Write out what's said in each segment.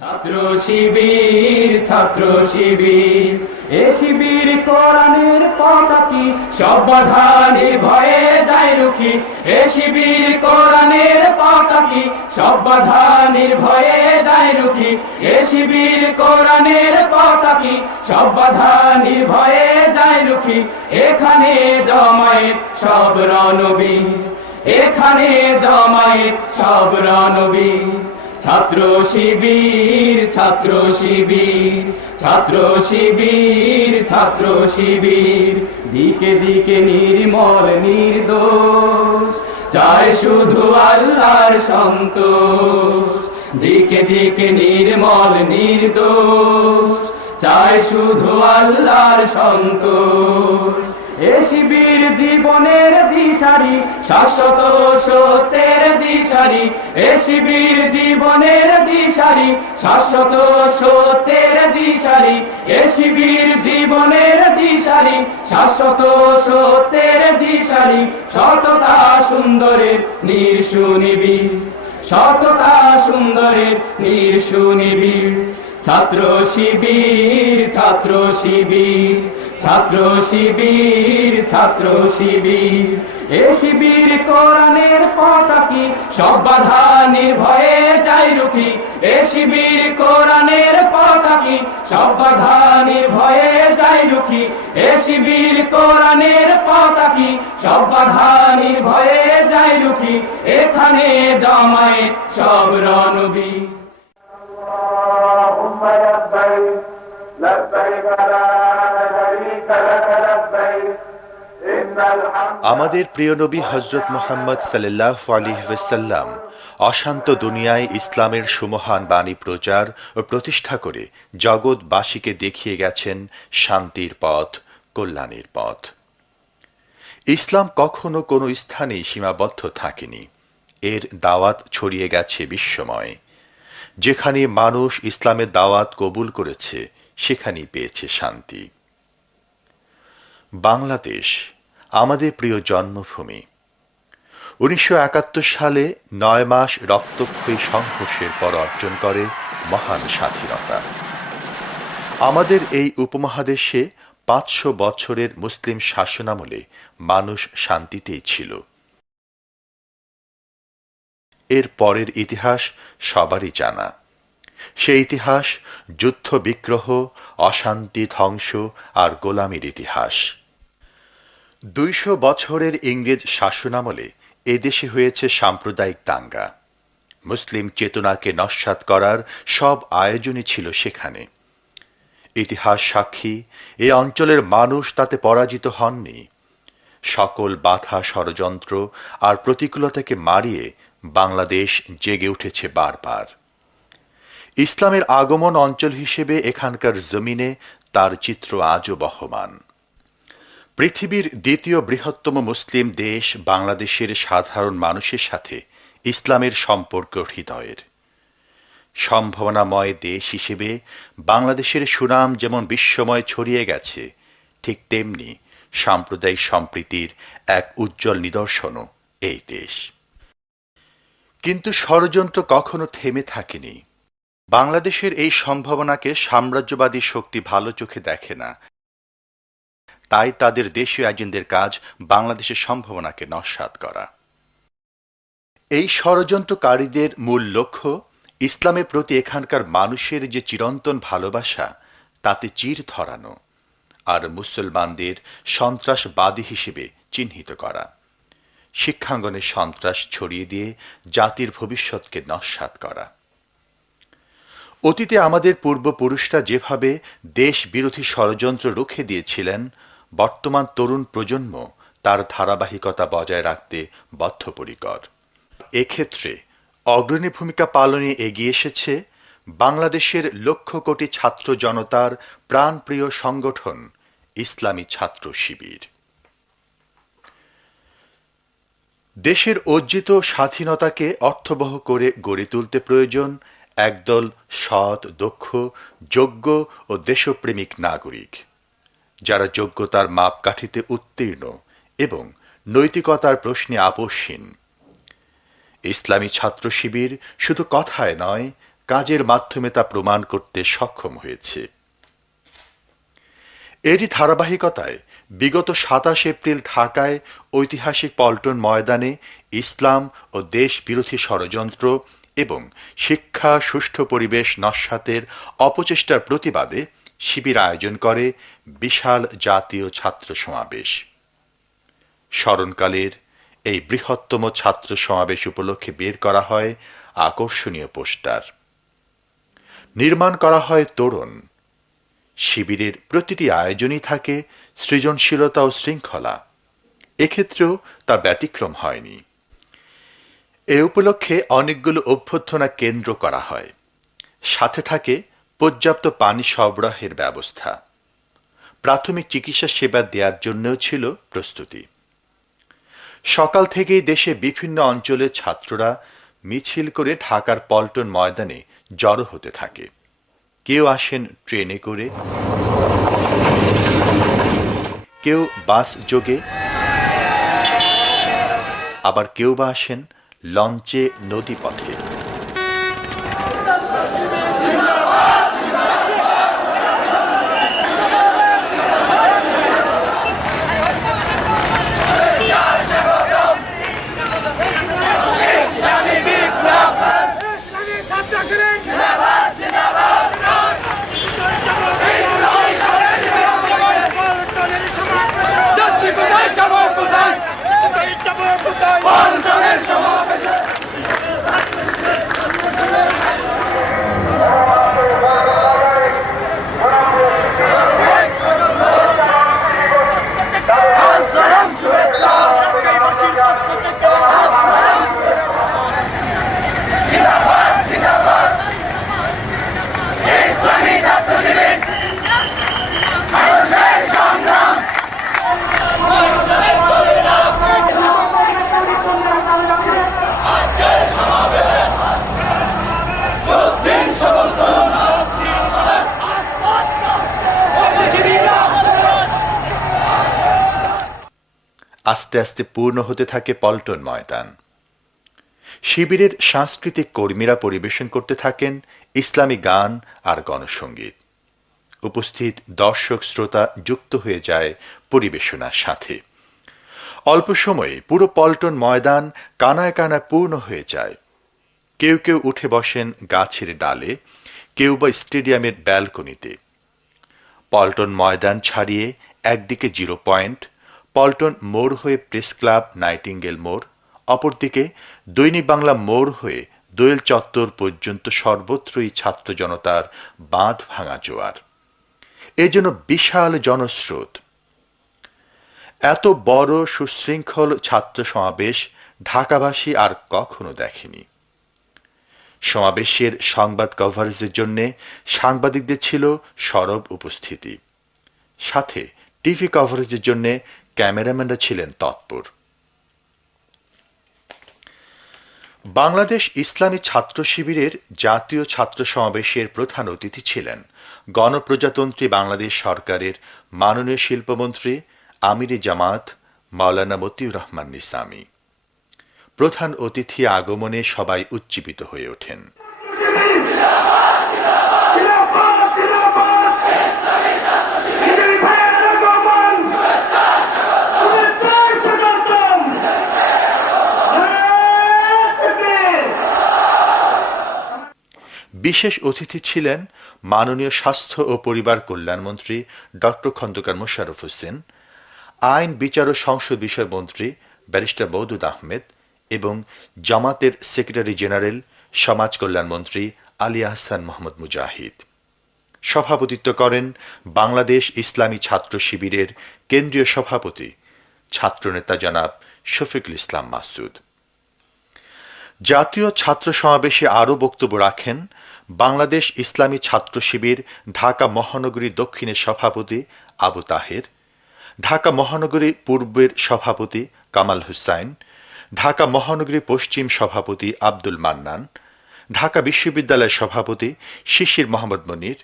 ছাত্র শিবির, ছাত্র শিবির, এ শিবির কোরআনের পতাকি, সব বাধা নির্ভয়ে যায় রুখি। এ শিবির কোরআনের পতাকি, সব বাধা নির্ভয়ে যায় রুখি। এ শিবির কোরআনের পতাকি, সব বাধা নির্ভয়ে যায় রুখি। এখানে জমায়েত সব রণবীর, এখানে জমায়েত সব রণবীর। ছাত্র শিবির, ছাত্র শিবির, ছাত্র শিবির, ছাত্র শিবির, দিকে দিকে নির্মল নির্দোষ, চায় শুধু আল্লাহর সন্তোষ। দিকে দিকে নির্মল নির্দোষ, চায় শুধু আল্লাহর সন্তোষ। এ শিবির জীবনের দিশারি, শাশ্বত সত্যের দিশারি। এ শিবির জীবনের দিশারি, শাশ্বত সত্যের দিশারি। এ শিবির জীবনের দিশারি, শাশ্বত সত্যের দিশারি। সততা সুন্দরের নির্সুনিবিড়, সততা সুন্দরের নির্সুনিবিড়। ছাত্র শিবির, ছাত্র শিবির, ছাত্র শিবির, ছাত্র শিবির, এ শিবির কোরআনের পতাকি, সব বাধা নির্ভয়ে যায় রুখি। এ শিবির কোরআনের পতাকি, সব বাধা নির্ভয়ে যায় রুখি। এ শিবির কোরআনের পতাকি, সব বাধা নির্ভয়ে যায় রুখি। এখানে জমায়েত সব রণবীর। اللهم لبيك لبيك لا شريك لك لبيك إن الحمد আমাদের প্রিয় নবী হযরত মুহাম্মদ সাল্লাল্লাহু আলাইহি ওয়াসাল্লাম অশান্ত দুনিয়ায় ইসলামের সুমহান বাণী প্রচার ও প্রতিষ্ঠা করে জগৎবাসীকে দেখিয়ে গেছেন শান্তির পথ, কল্যাণের পথ। ইসলাম কখনো কোনো স্থানেই সীমাবদ্ধ থাকেনি। এর দাওয়াত ছড়িয়ে গেছে বিশ্বময়। যেখানে মানুষ ইসলামের দাওয়াত কবুল করেছে, সেখানেই পেয়েছে শান্তি। বাংলাদেশ আমাদের প্রিয় জন্মভূমি। 1971 সালে 9 মাস রক্তক্ষয়ী সংঘর্ষের পর অর্জন করে মহান স্বাধীনতা। আমাদের এই উপমহাদেশে 500 বছরের মুসলিম শাসনামলে মানুষ শান্তিতেই ছিল। এর পরের ইতিহাস সবারই জানা। সেই ইতিহাস যুদ্ধ বিগ্রহ, অশান্তি, ধ্বংস আর গোলামির ইতিহাস। 200 বছরের ইংরেজ শাসনামলে এদেশে হয়েছে সাম্প্রদায়িক দাঙ্গা। মুসলিম চেতনাকে নস্যাৎ করার সব আয়োজনই ছিল সেখানে। ইতিহাস সাক্ষী, এ অঞ্চলের মানুষ তাতে পরাজিত হননি। সকল বাধা, ষড়যন্ত্র আর প্রতিকূলতাকে মারিয়ে বাংলাদেশ জেগে উঠেছে বারবার। ইসলামের আগমন অঞ্চল হিসেবে এখানকার জমিনে তার চিত্র আজও বহমান। পৃথিবীর দ্বিতীয় বৃহত্তম মুসলিম দেশ বাংলাদেশের সাধারণ মানুষের সাথে ইসলামের সম্পর্ক হৃদয়ের। সম্ভাবনাময় দেশ হিসেবে বাংলাদেশের সুনাম যেমন বিশ্বময় ছড়িয়ে গেছে, ঠিক তেমনি সাম্প্রদায়িক সম্প্রীতির এক উজ্জ্বল নিদর্শনও এই দেশ। কিন্তু ষড়যন্ত্র কখনো থেমে থাকেনি। বাংলাদেশের এই সম্ভাবনাকে সাম্রাজ্যবাদী শক্তি ভালো চোখে দেখে না। তাই তাদের দেশীয় এজেন্টদের কাজ বাংলাদেশের সম্ভাবনাকে নস্যাৎ করা। এই ষড়যন্ত্রকারীদের মূল লক্ষ্য ইসলামের প্রতি এখানকার মানুষের যে চিরন্তন ভালোবাসা, তাতে চির ধরানো আর মুসলমানদের সন্ত্রাসবাদী হিসেবে চিহ্নিত করা। শিক্ষাঙ্গনে সন্ত্রাস ছড়িয়ে দিয়ে জাতির ভবিষ্যৎকে নস্যাৎ করা। অতীতে আমাদের পূর্বপুরুষরা যেভাবে দেশ বিরোধী ষড়যন্ত্র রুখে দিয়েছিলেন, বর্তমান তরুণ প্রজন্ম তার ধারাবাহিকতা বজায় রাখতে বদ্ধপরিকর। এক্ষেত্রে অগ্রণী ভূমিকা পালনে এগিয়ে এসেছে বাংলাদেশের লক্ষ কোটি ছাত্র জনতার প্রাণপ্রিয় সংগঠন ইসলামী ছাত্র শিবির। দেশের অর্জিত স্বাধীনতাকে অর্থবহ করে গড়ে তুলতে প্রয়োজন একদল সৎ, দক্ষ, যোগ্য ও দেশপ্রেমিক নাগরিক, যারা যোগ্যতার মাপকাঠিতে উত্তীর্ণ এবং নৈতিকতার প্রশ্নে আপোষহীন। ইসলামী ছাত্র শিবির শুধু কথায় নয়, কাজের মাধ্যমে তা প্রমাণ করতে সক্ষম হয়েছে। এরই ধারাবাহিকতায় বিগত ২৭ এপ্রিল ঢাকায় ঐতিহাসিক পল্টন ময়দানে ইসলাম ও দেশ বিরোধী ষড়যন্ত্র এবং শিক্ষা সুষ্ঠু পরিবেশ নস্যাতের অপচেষ্টার প্রতিবাদে শিবির আয়োজন করে বিশাল জাতীয় ছাত্র সমাবেশ। স্মরণকালের এই বৃহত্তম ছাত্র সমাবেশ উপলক্ষে বের করা হয় আকর্ষণীয় পোস্টার, নির্মাণ করা হয় তোরণ। শিবিরের প্রতিটি আয়োজনই থাকে সৃজনশীলতা ও শৃঙ্খলা, এক্ষেত্রেও তা ব্যতিক্রম হয়নি। এ উপলক্ষে অনেকগুলো অভ্যর্থনা কেন্দ্র করা হয়, সাথে থাকে পর্যাপ্ত পানি সরবরাহের ব্যবস্থা। প্রাথমিক চিকিৎসা সেবা দেওয়ার জন্যও ছিল প্রস্তুতি। সকাল থেকেই দেশে বিভিন্ন অঞ্চলের ছাত্ররা মিছিল করে ঢাকার পল্টন ময়দানে জড়ো হতে থাকে। কেউ আসেন ট্রেনে করে, কেউ বাস যোগে, আবার কেউ বা আসেন লঞ্চে নদীপথে। আস্তে আস্তে পূর্ণ হতে থাকে পল্টন ময়দান। শিবিরের সাংস্কৃতিক কর্মীরা পরিবেশন করতে থাকেন ইসলামী গান আর গণসঙ্গীত। উপস্থিত দর্শক শ্রোতা যুক্ত হয়ে যায় পরিবেশনার সাথে। অল্প সময়ে পুরো পল্টন ময়দান কানায় কানায় পূর্ণ হয়ে যায়। কেউ কেউ উঠে বসেন গাছের ডালে, কেউ বা স্টেডিয়ামের ব্যালকনিতে। পল্টন ময়দান ছাড়িয়ে একদিকে জিরো পয়েন্ট, পল্টন মোড় হয়ে প্রেস ক্লাব নাইটিঙ্গেল মোড়, অপরদিকে দৈনিক বাংলা মোড় হয়ে দোয়েল চত্বর পর্যন্ত সর্বত্রই ছাত্র জনতার বাঁধ ভাঙা জোয়ার। এ যেন বিশাল জনস্রোত। এত বড় সুশৃঙ্খল ছাত্র সমাবেশ ঢাকাবাসী আর কখনো দেখেনি। সমাবেশের সংবাদ কভারেজের জন্য সাংবাদিকদের ছিল সরব উপস্থিতি, সাথে টিভি কভারেজের জন্য ক্যামেরাম্যানরা ছিলেন তৎপর। বাংলাদেশ ইসলামী ছাত্র শিবিরের জাতীয় ছাত্র সমাবেশের প্রধান অতিথি ছিলেন গণপ্রজাতন্ত্রী বাংলাদেশ সরকারের মাননীয় শিল্পমন্ত্রী আমিরে জামাত মাওলানা মতিউর রহমান নিসামী। প্রধান অতিথি আগমনে সবাই উজ্জীবিত হয়ে ওঠেন। বিশেষ অতিথি ছিলেন মাননীয় স্বাস্থ্য ও পরিবার কল্যাণমন্ত্রী ডক্টর খন্দকার মোশাররফ হোসেন, আইন বিচার ও সংসদ বিষয় মন্ত্রী ব্যারিস্টার মওদুদ আহমেদ এবং জামাতের সেক্রেটারি জেনারেল সমাজ কল্যাণমন্ত্রী আলী আহসান মোহাম্মদ মুজাহিদ। সভাপতিত্ব করেন বাংলাদেশ ইসলামী ছাত্র শিবিরের কেন্দ্রীয় সভাপতি ছাত্রনেতা জনাব শফিকুল ইসলাম মাসুদ। জাতীয় ছাত্র সমাবেশে আরও বক্তব্য রাখেন বাংলাদেশ ইসলামী ছাত্র শিবির ঢাকা মহানগরী দক্ষিণের সভাপতি আবু তাহের, ঢাকা মহানগরী পূর্বের সভাপতি কামাল হুসাইন, ঢাকা মহানগরী পশ্চিম সভাপতি আব্দুল মান্নান, ঢাকা বিশ্ববিদ্যালয়ের সভাপতি শিশির মোহাম্মদ মনির,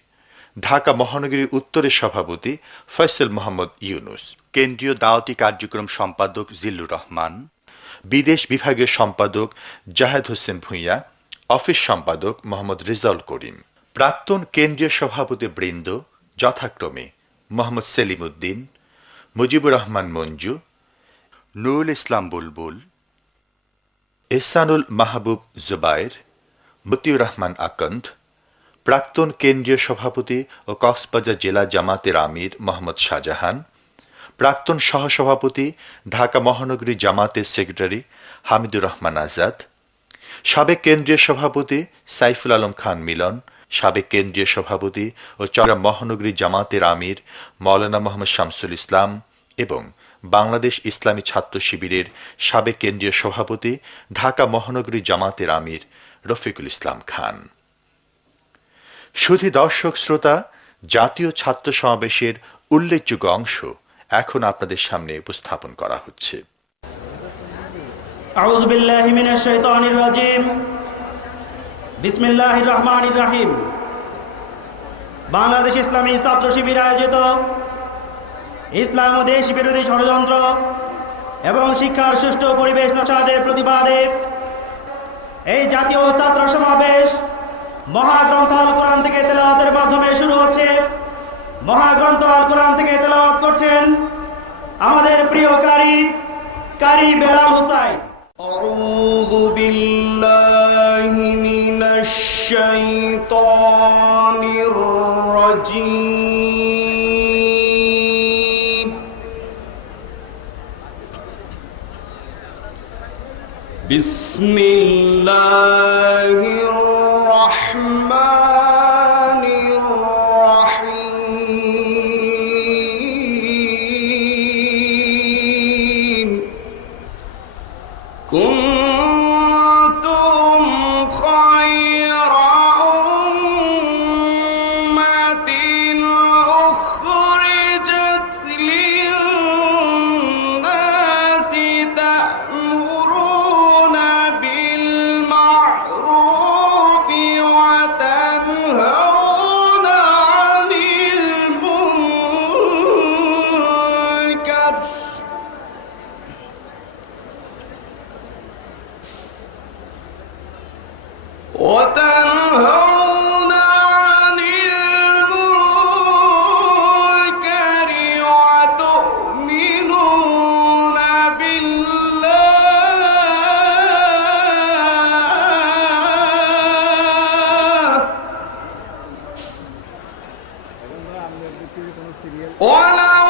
ঢাকা মহানগরী উত্তরের সভাপতি ফয়সাল মোহাম্মদ ইউনুস, কেন্দ্রীয় দাওয়াতি কার্যক্রম সম্পাদক জিল্লুর রহমান, বিদেশ বিভাগীয় সম্পাদক জাহেদ হোসেন ভূঁইয়া, অফিস সম্পাদক মোহাম্মদ রেজাউল করিম, প্রাক্তন কেন্দ্রীয় সভাপতি বৃন্দ যথাক্রমে মোহাম্মদ সেলিম উদ্দিন, মুজিবুর রহমান মঞ্জু, নুরুল ইসলাম বুলবুল, এহসানুল মাহবুব জুবায়ের, মতিউর রহমান আকন্দ, প্রাক্তন কেন্দ্রীয় সভাপতি ও কক্সবাজার জেলা জামাতের আমির মোহাম্মদ শাহজাহান, প্রাক্তন সহসভাপতি ঢাকা মহানগরী জামাতের সেক্রেটারি হামিদুর রহমান আজাদ, সাবেক কেন্দ্রীয় সভাপতি সাইফুল আলম খান মিলন, সাবেক কেন্দ্রীয় সভাপতি ও চট্টগ্রাম মহানগরী জামাতের আমির মাওলানা মোহাম্মদ শামসুল ইসলাম এবং বাংলাদেশ ইসলামী ছাত্র শিবিরের সাবেক কেন্দ্রীয় সভাপতি ঢাকা মহানগরী জামাতের আমির রফিকুল ইসলাম খান। শুধু দর্শক শ্রোতা, জাতীয় ছাত্র সমাবেশের উল্লেখযোগ্য অংশ এখন আপনাদের সামনে উপস্থাপন করা হচ্ছে। আউযু বিল্লাহি মিনাশ শাইতানির রাজিম। বিসমিল্লাহির রহমানির রহিম। বাংলাদেশ ইসলামী ছাত্র শিবির আয়োজিত ইসলাম ও দেশ বিরোধী ষড়যন্ত্র এবং শিক্ষার সুষ্ঠু পরিবেশ নস্যাতের প্রতিবাদে এই জাতীয় ছাত্র সমাবেশ মহাগ্রন্থ আল কোরআন থেকে তেলাওয়াতের মাধ্যমে শুরু হচ্ছে। মহাগ্রন্থ আল কোরআন থেকে তেলাওয়াত করছেন আমাদের প্রিয় কারি বেলাল হুসাইন। أعوذ بالله من الشيطان الرجيم. بسم الله الرحمن الرحيم. كنتم خير أمة أخرجت للناس تأمرون بالمعروف وتنهون عن المنكر وتنهون عن المنكر وتؤمنون بالله ولو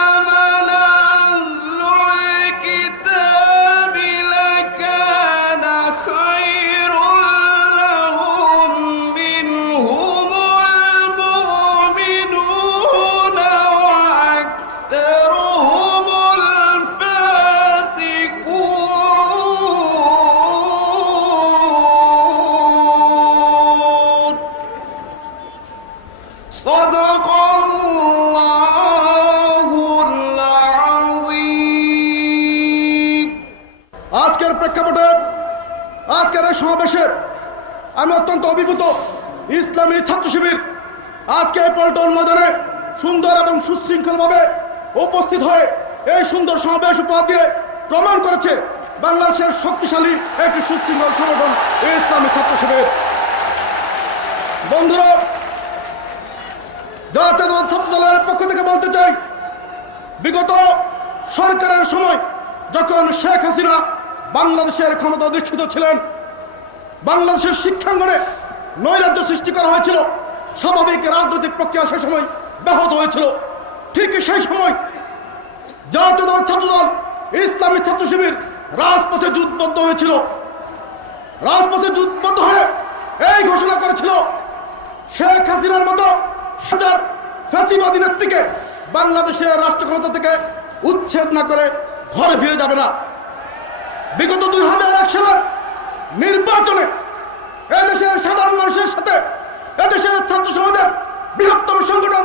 آمن أهل الكتاب لكان خيرا لهم منهم المؤمنون وأكثرهم الفاسقون. صدق الله العظيم. আজকের প্রেক্ষাপটে আজকের এই সমাবেশে আমি অত্যন্ত অভিভূত। ইসলামী ছাত্র শিবির আজকে পল্টন ময়দানে সুন্দর এবং সুশৃঙ্খলভাবে উপস্থিত হয়ে এই সুন্দর সমাবেশ উপহার দিয়ে প্রমাণ করেছে বাংলাদেশের শক্তিশালী একটি সুশৃঙ্খল সংগঠন ইসলামী ছাত্র শিবির। বন্ধুরা, জাতীয়তাবাদী ছাত্র দলের পক্ষ থেকে বলতে চাই, বিগত সরকারের সময় যখন শেখ হাসিনা বাংলাদেশের ক্ষমতা অধিষ্ঠিত ছিলেন, বাংলাদেশের শিক্ষাঙ্গনে নৈরাজ্য সৃষ্টি করা হয়েছিল, স্বাভাবিক রাজনৈতিক প্রক্রিয়া সেই সময় ব্যাহত হয়েছিল। ঠিক সেই সময় জাতীয়তাবাদী ছাত্র দল ইসলামী ছাত্র শিবির রাজপথে যুদ্ধবদ্ধ হয়েছিল। রাজপথে যুদ্ধবদ্ধ হয়ে এই ঘোষণা করেছিল, শেখ হাসিনার মতো হাজার ফ্যাসিবাদী নেত্রীকে বাংলাদেশের রাষ্ট্র ক্ষমতা থেকে উচ্ছেদ না করে ঘরে ফিরে যাবে না। বিগত 2001 সালের নির্বাচনে এদেশের সাধারণ মানুষের সাথে এদেশের ছাত্র সমাজের বৃহত্তম সংগঠন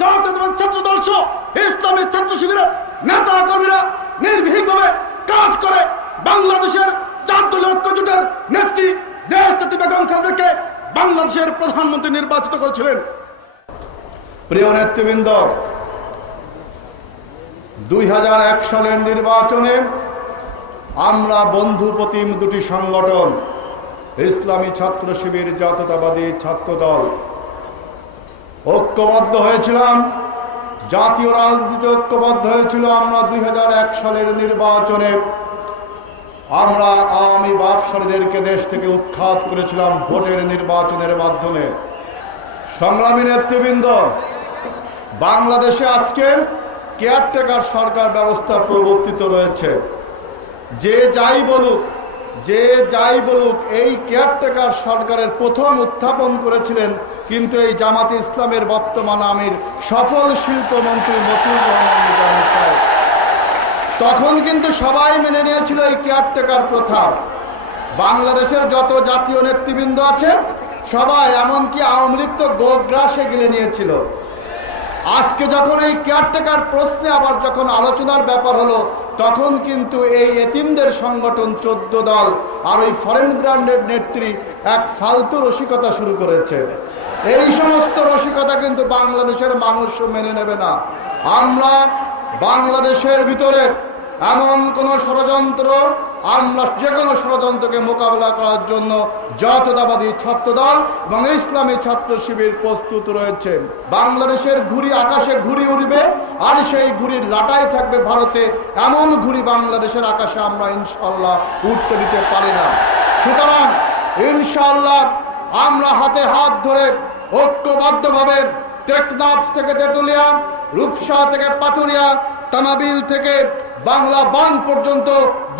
জাতীয়তাবাদী ছাত্র দল সহ ইসলামী ছাত্র শিবিরের নেতা কর্মীরা নির্ভীকভাবে কাজ করে বাংলাদেশের 4 দলীয় ঐক্য জোটের নেত্রী দেশনেত্রী বেগম খালেদাকে বাংলাদেশের প্রধানমন্ত্রী নির্বাচিত করেছিলেন। প্রিয় নেতৃবৃন্দ, 2001 সালের নির্বাচনে আমরা বন্ধু প্রতিম দুটি সংগঠন ইসলামী ছাত্র শিবির জাতীয়তাবাদী ছাত্র দল ঐক্যবদ্ধ হয়েছিলাম, জাতীয় রাজনীতিতে ঐক্যবদ্ধ হয়েছিল। আমরা 2001 সালের নির্বাচনে আমরা আওয়ামী বাকশালীদেরকে দেশ থেকে উৎখাত করেছিলাম ভোটের নির্বাচনের মাধ্যমে। সংগ্রামী নেতৃবৃন্দ, বাংলাদেশে আজকে কেয়ারটেকার সরকার ব্যবস্থা প্রবর্তিত রয়েছে। যে যাই বলুক এই কেয়ারটেকার সরকারের প্রথম উত্থাপন করেছিলেন কিন্তু এই জামাতে ইসলামের বর্তমান আমির সফল শিল্পমন্ত্রী মতিউর রহমান নিজামী সাহেব। তখন কিন্তু সবাই মেনে নিয়েছিল এই কেয়ারটেকার প্রথা। বাংলাদেশের যত জাতীয় নেতৃবৃন্দ আছে সবাই, এমনকি আওয়ামী লীগ তো গোগ্রাসে গেলে নিয়েছিল। আজকে যখন এই কেয়ারটেকার প্রশ্নে আবার যখন আলোচনার ব্যাপার হলো, তখন কিন্তু এই এতিমদের সংগঠন 14 দল আর ওই ফরেন ব্র্যান্ডের নেত্রী এক ফালতু রসিকতা শুরু করেছে। এই সমস্ত রসিকতা কিন্তু বাংলাদেশের মানুষ মেনে নেবে না। আমরা বাংলাদেশের ভিতরে এমন কোন ষড়যন্ত্র, আমরা যে কোনো ষড়যন্ত্রকে মোকাবেলা করার জন্য জাতীয়তাবাদী ছাত্র দল এবং ইসলামী ছাত্র শিবির প্রস্তুত রয়েছে। বাংলাদেশের ঘুড়ি আকাশে ঘুড়ি উড়বে, আর সেই ঘুড়ির লাটাই থাকবে ভারতে। এমন ঘুড়ি বাংলাদেশের আকাশে আমরা ইনশাআল্লাহ উঠতে দিতে পারি না। সুতরাং ইনশাআল্লাহ আমরা হাতে হাত ধরে ঐক্যবদ্ধভাবে টেকনাফ থেকে তেতুলিয়া, রূপসা থেকে পাথুরিয়া, তামাবিল থেকে বাংলা বান পর্যন্ত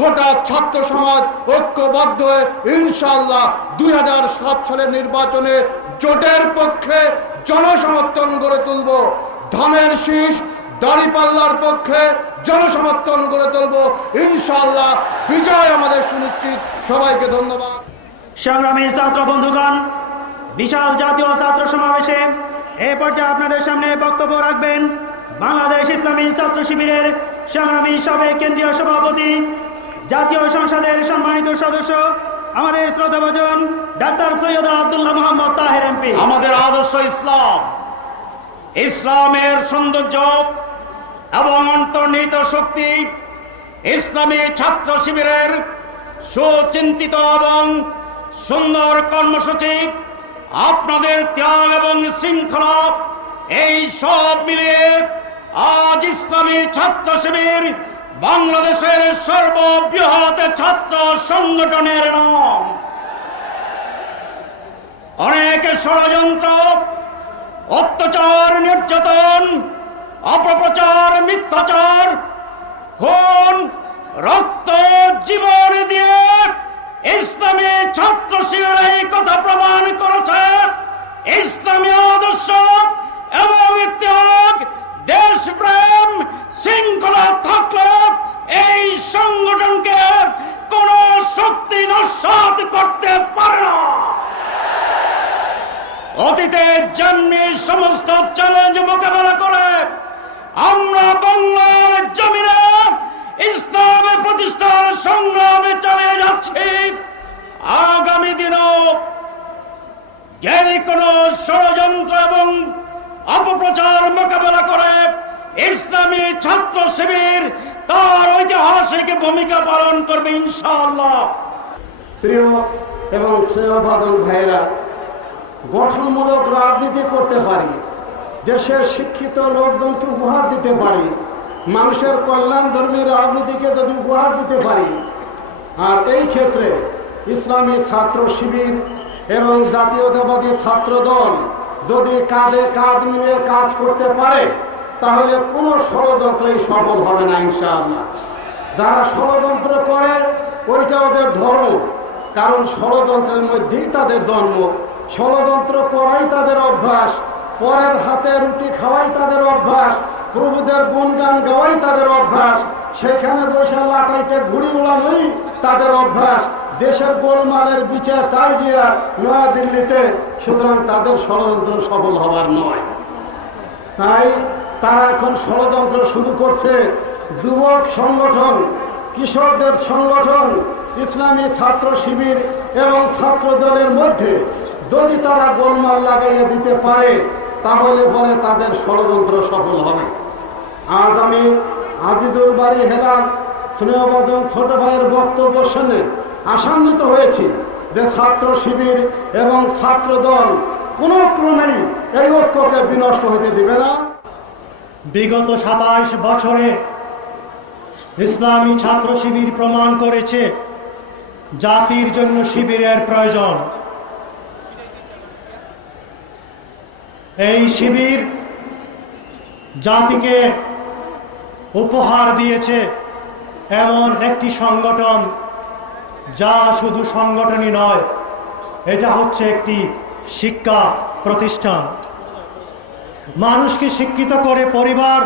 গোটা ছাত্র সমাজ ঐক্যবদ্ধ হয়ে ইনশাআল্লাহ 2007 সালের নির্বাচনে জোটের পক্ষে জনসমর্থন গড়ে তুলব। ধানের শীষ দাঁড়িপাল্লার পক্ষে জনসমর্থন গড়ে তুলব। ইনশাআল্লাহ বিজয় আমাদের সুনিশ্চিত। সবাইকে ধন্যবাদ। সংগ্রামী ছাত্র বন্ধুগণ, বিশাল জাতীয় ছাত্র সমাবেশে এ পর্যায়ে আপনাদের সামনে বক্তব্য রাখবেন বাংলাদেশ ইসলামী ছাত্র শিবিরের সংগ্রামী সাবেক কেন্দ্রীয় সভাপতি, জাতীয় সংসদের সম্মানিত সদস্য, আমাদের শ্রদ্ধাভাজন ডাক্তার সৈয়দ আব্দুল্লাহ মোহাম্মদ তাহের এমপি। আমাদের আদর্শ ইসলাম, ইসলামের সৌন্দর্য এবং অন্তর্নিহিত শক্তি, ইসলামী ছাত্র শিবিরের সুচিন্তিত এবং সুন্দর কর্মসূচি, আপনাদের ত্যাগ এবং শৃঙ্খলা, এই সব মিলিয়ে আজ ইসলামী ছাত্র শিবির বাংলাদেশের সর্ববৃহৎ ছাত্র সংগঠনের নাম। অনেক ষড়যন্ত্র, অত্যাচার, নির্যাতন, অপপ্রচার, মিথ্যাচার, খুন, রক্ত, জীবন দিয়ে ইসলামী ছাত্র শিবির এই কথা প্রমাণ করেছে। ইসলামী আদর্শ এবং ত্যাগ, দেশপ্রেম, শৃঙ্খলা থাকলে এই সংগঠনকে কোন শক্তি নস্যাৎ করতে পারে না। অতীতে যেমনি সমস্ত চ্যালেঞ্জ মোকাবেলা করে আমরা বাংলার জমিনে ইসলাম প্রতিষ্ঠার সংগ্রামে চালিয়ে যাচ্ছি, আগামী দিনও যে কোনো ষড়যন্ত্র এবং অপপ্রচার মোকাবেলা করে ইসলামী ছাত্র শিবির তার ঐতিহাসিক ভূমিকা পালন করবে ইনশাআল্লাহ। প্রিয় এবং স্নেহভাজন ভাইয়েরা, গঠনমূলক রাজনীতি করতে পারি, দেশের শিক্ষিত লোকজনকে উপহার দিতে পারি, মানুষের কল্যাণধর্মী রাজনীতিকে যদি উপহার দিতে পারি, আর এই ক্ষেত্রে ইসলামী ছাত্র শিবির এবং জাতীয়তাবাদী ছাত্র দল যদি কাঁধে কাঁধ মিলিয়ে কাজ করতে পারে, তাহলে কোনো ষড়যন্ত্রই সফল হবে না ইনশাআল্লাহ। যারা ষড়যন্ত্র করে ওইটা ওদের ধর্ম, কারণ ষড়যন্ত্রের মধ্যেই তাদের জন্ম, ষড়যন্ত্র করাই তাদের অভ্যাস, পরের হাতে রুটি খাওয়াই তাদের অভ্যাস, প্রভুদের গুণগান গাওয়াই তাদের অভ্যাস, সেখানে বসে লাটাইতে ঘুড়ি উড়ানোই তাদের অভ্যাস, দেশের গোলমালের বিচার চাই দিয়া নয়াদিল্লিতে। সুতরাং তাদের ষড়যন্ত্র সফল হবার নয়। তাই তারা এখন ষড়যন্ত্র শুরু করছে। যুবক সংগঠন, কিশোরদের সংগঠন, ইসলামী ছাত্র শিবির এবং ছাত্র দলের মধ্যে যদি তারা গোলমাল লাগাইয়ে দিতে পারে, তাহলে পরে তাদের ষড়যন্ত্র সফল হবে। আজ আমি আজিজুল বাড়ি হেলাল স্নেহভাজন ছোট ভাইয়ের বক্তব্য শুনে আশান্বিত হয়েছি। যে ছাত্র শিবির এবং ছাত্র দল কোনো ক্রমেই এই ঐক্যকে বিনষ্ট হতে দিবে না। বিগত 27 বছরে ইসলামী ছাত্র শিবির প্রমাণ করেছে জাতির জন্য শিবিরের প্রয়োজন। এই শিবির জাতিকে উপহার দিয়েছে এমন একটি সংগঠন যা শুধু সংগঠনই নয়, এটা হচ্ছে একটি শিক্ষা প্রতিষ্ঠান। মানুষকে শিক্ষিত করে পরিবার,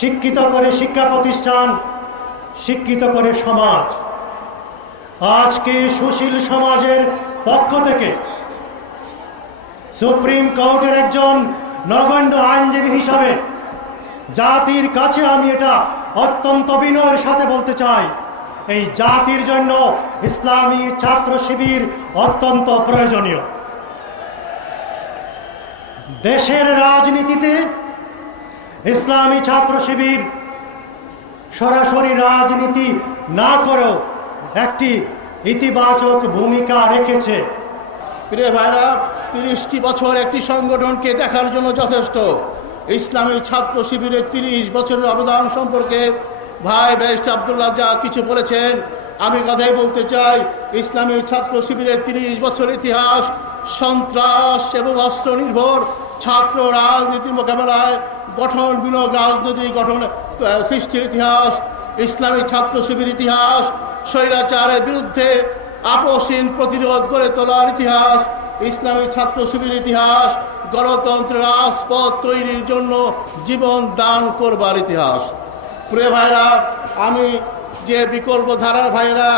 শিক্ষিত করে শিক্ষা প্রতিষ্ঠান, শিক্ষিত করে সমাজ। আজকে সুশীল সমাজের পক্ষ থেকে সুপ্রিম কোর্টের একজন নগণ্য আইনজীবী হিসাবে জাতির কাছে আমি এটা অত্যন্ত বিনয়ের সাথে বলতে চাই, এই জাতির জন্য ইসলামী ছাত্র শিবির অত্যন্ত প্রয়োজনীয়। দেশের রাজনীতিতে ইসলামী ছাত্র শিবির সরাসরি রাজনীতি না করেও একটি ইতিবাচক ভূমিকা রেখেছে। প্রিয় ভাইরা, 30টি বছর একটি সংগঠনকে দেখার জন্য যথেষ্ট। ইসলামী ছাত্র শিবিরের 30 বছরের অবদান সম্পর্কে ভাই ব্যারিস্টার আব্দুল্লাহ যা কিছু বলেছেন, আমি কথাই বলতে চাই। ইসলামী ছাত্র শিবিরের 30 বছর ইতিহাস সন্ত্রাস এবং অস্ত্র নির্ভর ছাত্র রাজনীতি মোকাবেলায় গঠন বিনোগ রাজনৈতিক গঠন সৃষ্টির ইতিহাস, ইসলামী ছাত্র শিবির ইতিহাস, স্বৈরাচারের বিরুদ্ধে আপোষহীন প্রতিরোধ গড়ে তোলার ইতিহাস, ইসলামী ছাত্র শিবির ইতিহাস, গণতন্ত্রের রাজপথ তৈরির জন্য জীবন দান করবার ইতিহাস। প্রিয় ভাইরা, আমি যে বিকল্প ধারার ভাইরা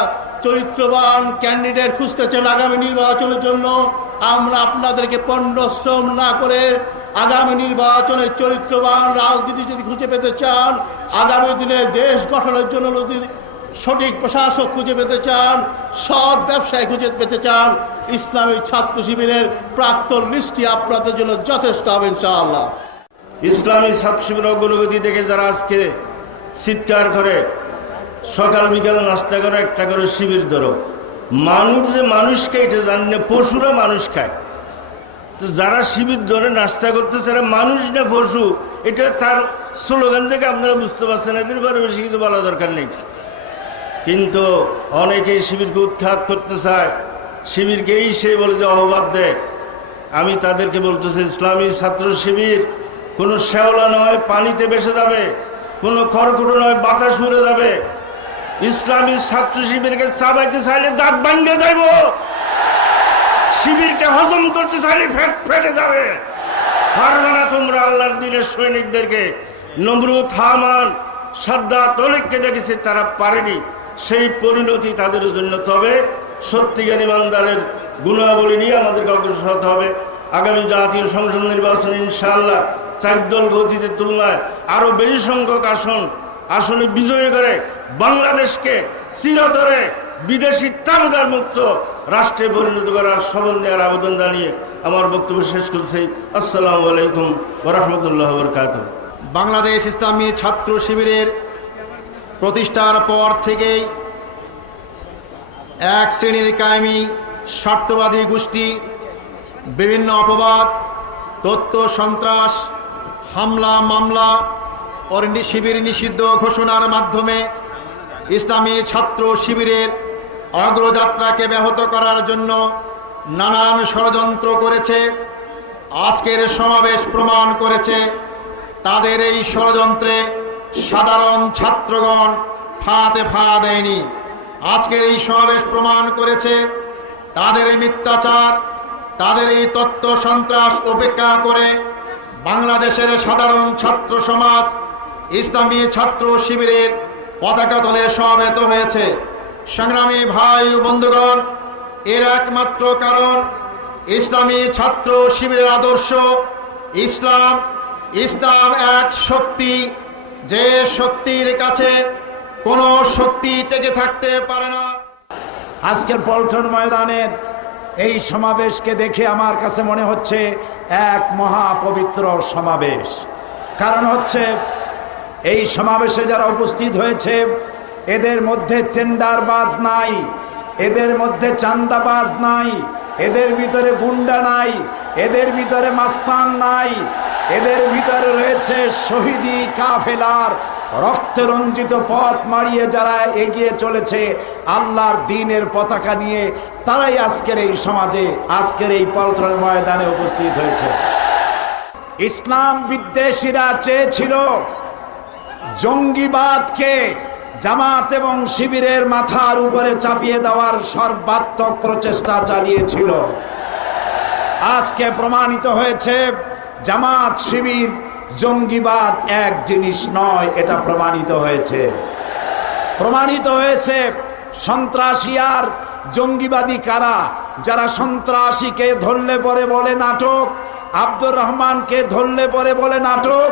চরিত্রবান ক্যান্ডিডেট খুঁজতেছেন আগামী নির্বাচনের জন্য, আমরা আপনাদেরকে পণ্যশ্রম না করে আগামী নির্বাচনে চরিত্রবান রাজনীতি যদি খুঁজে পেতে চান, আগামী দিনে দেশ গঠনের জন্য যদি সঠিক প্রশাসক খুঁজে পেতে চান, সৎ ব্যবসায় খুঁজে পেতে চান, ইসলামী ছাত্র শিবিরের প্রাক্তন লিস্টটি আপনাদের জন্য যথেষ্ট হবে ইনশাআল্লাহ। ইসলামী ছাত্র শিবির অগ্রগতি দেখে যারা আজকে চিৎকার করে সকাল বিকাল নাস্তা করে একটা করে শিবির ধরো, মানুষ যে মানুষ খায় এটা জানি না, পশুরা মানুষ খায়। তো যারা শিবির ধরে নাস্তা করতেছে এরা মানুষ না পশু, এটা তার স্লোগান থেকে আপনারা বুঝতে পারছেন। এদের ব্যাপারে বেশি কিছু বলা দরকার নেই। কিন্তু অনেকেই শিবিরকে উৎখাত করতে চায়, শিবিরকেই সে বলে যে অহবাদ দেয়। আমি তাদেরকে বলতেছি, ইসলামী ছাত্র শিবির কোনো শেওলা নয় পানিতে ভেসে যাবে, কোনো খড়কুটো নয় বাতাস উড়ে যাবে। ইসলামী ছাত্র শিবিরকে চাবাইতে চাইলে দাঁত ভাঙে যাইব, শিবিরকে হজম করতে চাইলে ফেট ফেটে যাবে। পারবে না তোমরা আল্লাহর দিনের সৈনিকদেরকে। নমরুদ, হামান, সাদ্দাত, অনেককে দেখেছে তারা পারেনি, সেই পরিণতি তাদের জন্য। তবে সত্যিকার ইমানদারের গুণাবলী নিয়ে আমাদেরকে অগ্রসর হতে হবে। আগামী জাতীয় সংসদ নির্বাচনে ইনশাআল্লাহ 4 দল গতিতে তুলনায় আরো বেশি সংখ্যক আসনে বিজয়ী করে বাংলাদেশকে চিরতরে বিদেশি তাবেদার মুক্ত রাষ্ট্রে পরিণত করার শপথ নেওয়ার আবেদন জানিয়ে আমার বক্তব্য শেষ করছি। আসসালামু আলাইকুম ওয়া রাহমাতুল্লাহি ওয়া বারাকাতুহু। বাংলাদেশ ইসলামী ছাত্র শিবিরের প্রতিষ্ঠার পর থেকেই এক শ্রেণীর কায়েমি স্বার্থবাদী গোষ্ঠী বিভিন্ন অপবাদ, তথ্য সন্ত্রাস, হামলা মামলা ও শিবির নিষিদ্ধ ঘোষণার মাধ্যমে ইসলামী ছাত্র শিবিরের অগ্রযাত্রাকে ব্যাহত করার জন্য নানান ষড়যন্ত্র করেছে। আজকের সমাবেশ প্রমাণ করেছে তাদের এই ষড়যন্ত্রে সাধারণ ছাত্রগণ ফাঁদে পা দেয়নি। আজকের এই সমাবেশ প্রমাণ করেছে তাদের এই মিথ্যাচার, তাদের এই তথ্য সন্ত্রাস উপেক্ষা করে বাংলাদেশের সাধারণ ছাত্র সমাজ ইসলামী ছাত্র শিবিরের পতাকা তলে সমবেত হয়েছে। সংগ্রামী ভাই ও বন্ধুগণ, এর একমাত্র কারণ ইসলামী ছাত্র শিবিরের আদর্শ। ইসলাম এক শক্তি, যে শক্তির কাছে কোনো শক্তি টেকে থাকতে পারে না। আজকের পল্টন ময়দানের এই সমাবেশকে দেখে আমার কাছে মনে হচ্ছে এক মহাপবিত্র সমাবেশ। কারণ হচ্ছে এই সমাবেশে যারা উপস্থিত হয়েছে এদের মধ্যে টেন্ডারবাজ নাই, এদের মধ্যে চান্দাবাজ নাই, এদের ভিতরে গুন্ডা নাই, এদের ভিতরে মাস্তান নাই, এদের ভিতরে রয়েছে শহীদি কাফেলার রক্তে রঞ্জিত পথ মারিয়ে যারা এগিয়ে চলেছে আল্লাহর দ্বীনের পতাকা নিয়ে, তারাই আজকের এই সমাজে, আজকের এই পল্টন ময়দানে উপস্থিত হয়েছে। ইসলাম বিদ্বেষীরা চেয়েছিল জঙ্গিবাদকে জামাত এবং শিবিরের মাথার উপরে চাপিয়ে দেওয়ার সর্বাত্মক প্রচেষ্টা চালিয়েছিল। আজকে প্রমাণিত হয়েছে জামাত শিবির জঙ্গিবাদ এক জিনিস নয়, এটা প্রমাণিত হয়েছে। প্রমাণিত হয়েছে সন্ত্রাসী আর জঙ্গিবাদী কারা। যারা সন্ত্রাসীকে ধরলে পরে বলে নাটক, আব্দুর রহমানকে ধরলে পরে বলে নাটক,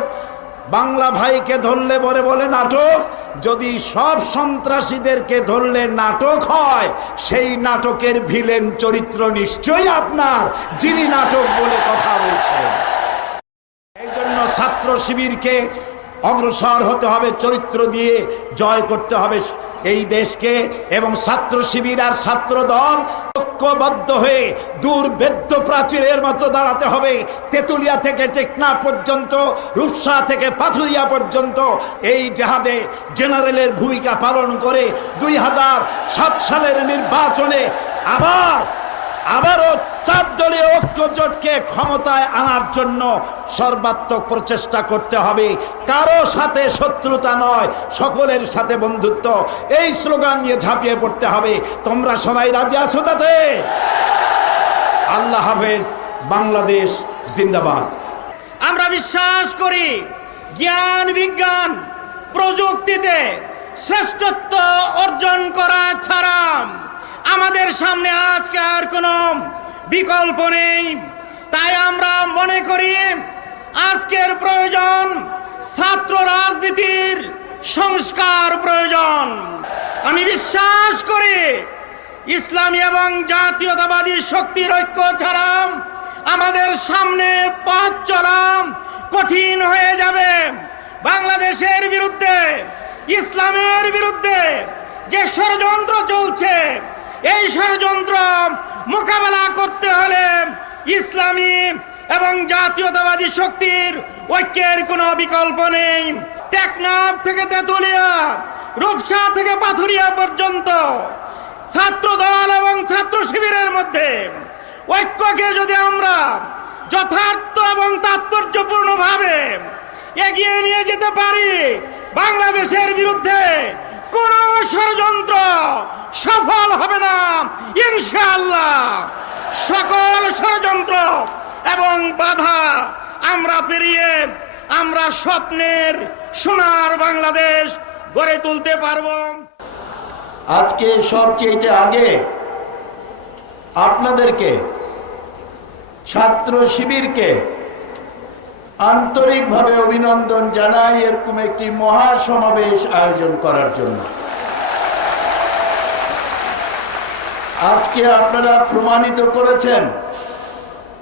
বাংলা ভাইকে ধরলে পরে বলে নাটক। যদি সব সন্ত্রাসীদেরকে ধরলে নাটক হয়, সেই নাটকের ভিলেন চরিত্র নিশ্চয়ই আপনার, যিনি নাটক বলে কথা বলছেন। এই জন্য ছাত্র শিবিরকে অগ্রসর হতে হবে, চরিত্র দিয়ে জয় করতে হবে এই দেশকে। এবং ছাত্র শিবির আর ছাত্র দল ঐক্যবদ্ধ হয়ে দুর্ভেদ্য প্রাচীরের মতো দাঁড়াতে হবে। তেতুলিয়া থেকে টেকনা পর্যন্ত, রূপসা থেকে পাথুরিয়া পর্যন্ত এই জেহাদে জেনারেলের ভূমিকা পালন করে 2007 সালের নির্বাচনে আবারও 4 দলীয় ঐক্যজোটকে ক্ষমতায় আনার জন্য সর্বাত্মক প্রচেষ্টা করতে হবে। কারো সাথে শত্রুতা নয়, সকলের সাথে বন্ধুত্ব, এই স্লোগান নিয়ে ঝাঁপিয়ে পড়তে হবে। তোমরা সবাই রাজি আছো তাতে? আল্লাহ হাফেজ। বাংলাদেশ জিন্দাবাদ। আমরা বিশ্বাস করি জ্ঞান বিজ্ঞান প্রযুক্তিতে শ্রেষ্ঠত্ব অর্জন করা ছাড়া আমাদের সামনে আজকে আর কোনো বিকল্প নেই। তাই আমরা মনে করি আজকের প্রয়োজন ছাত্র রাজনীতির সংস্কার প্রয়োজন। আমি বিশ্বাস করি ইসলামী এবং জাতীয়তাবাদী শক্তির ঐক্য ছাড়া আমাদের সামনে পথ চলা কঠিন হয়ে যাবে। বাংলাদেশের বিরুদ্ধে, ইসলামের বিরুদ্ধে যে ষড়যন্ত্র চলছে, এই ষড়যন্ত্র মোকাবেলা করতে হলে ইসলামী এবং জাতীয়তাবাদী শক্তির ঐক্যের কোনো বিকল্প নেই। টেকনাফ থেকে তেতুলিয়া, রূপসা থেকে পাথুরিয়া পর্যন্ত ছাত্র দল এবং ছাত্র শিবিরের মধ্যে ঐক্যকে যদি আমরা যথার্থ এবং তাৎপর্যপূর্ণভাবে এগিয়ে নিয়ে যেতে পারি, বাংলাদেশের বিরুদ্ধে কোন ষড়যন্ত্র সফল হবে না ইনশাআল্লাহ। সকল ষড়যন্ত্র এবং বাধা আমরা পেরিয়ে আমরা স্বপ্নের সোনার বাংলাদেশ গড়ে তুলতে পারব। আজকে সবচেয়ে আগে আপনাদেরকে, ছাত্র শিবিরকে আন্তরিকভাবে অভিনন্দন জানাই এরকম একটি মহাসমাবেশ আয়োজন করার জন্য। আজকে আপনারা প্রমাণিত করেছেন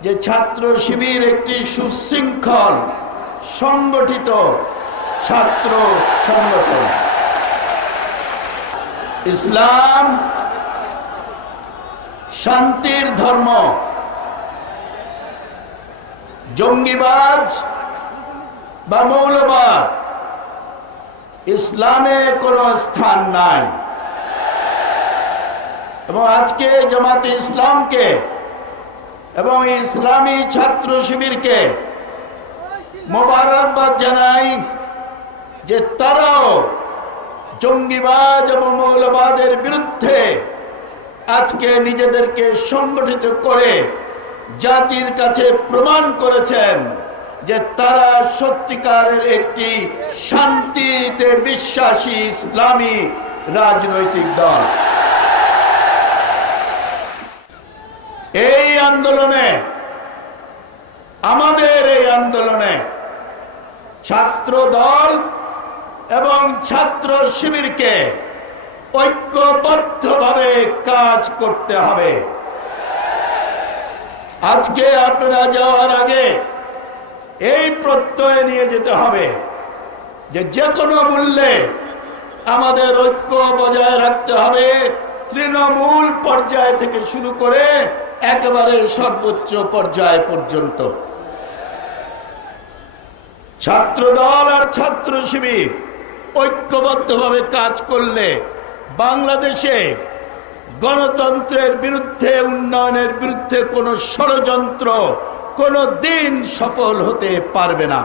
যে ছাত্র শিবির একটি সুশৃঙ্খল সংগঠিত ছাত্র সংগঠন। ইসলাম শান্তির ধর্ম, জঙ্গিবাজ বা মৌলবাদ ইসলামে কোনো স্থান নাই। এবং আজকে জামাতে ইসলামকে এবং ইসলামী ছাত্র শিবিরকে মোবারকবাদ জানাই যে তারাও জঙ্গিবাজ এবং মৌলবাদের বিরুদ্ধে আজকে নিজেদেরকে সংগঠিত করে জাতির কাছে প্রমাণ করেছেন যে তারা সত্যিকারের একটি শান্তিতে বিশ্বাসী ইসলামী রাজনৈতিক দল। এই আন্দোলনে, আমাদের এই আন্দোলনে ছাত্র দল এবং ছাত্র শিবিরকে ঐক্যবদ্ধভাবে কাজ করতে হবে। আজকে আপনারা যাওয়ার আগে এই প্রত্যয় নিয়ে যেতে হবে যে যে কোনো মূল্যে আমাদের ঐক্য বজায় রাখতে হবে তৃণমূল পর্যায় থেকে শুরু করে একেবারে সর্বোচ্চ পর্যায় পর্যন্ত ছাত্রদল আর ছাত্র শিবির ঐক্যবদ্ধভাবে কাজ করলে বাংলাদেশে গণতন্ত্রের বিরুদ্ধে, উন্নয়নের বিরুদ্ধে কোনো ষড়যন্ত্র কোনো দিন সফল হতে পারবে না।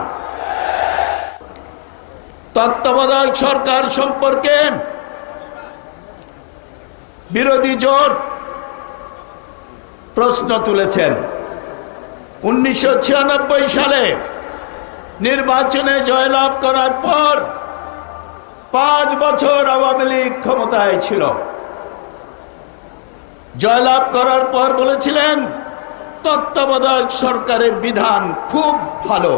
তত্ত্বাবধায়ক সরকার সম্পর্কে বিরোধী জোট প্রশ্ন তুলেছেন। 1996 সালে নির্বাচনে জয়লাভ করার পর 5 বছর আওয়ামী লীগ ক্ষমতায় ছিল। জয়লাভ করার পর বলেছিলেন তত্ত্বাবধায়ক সরকারের বিধান খুব ভালো,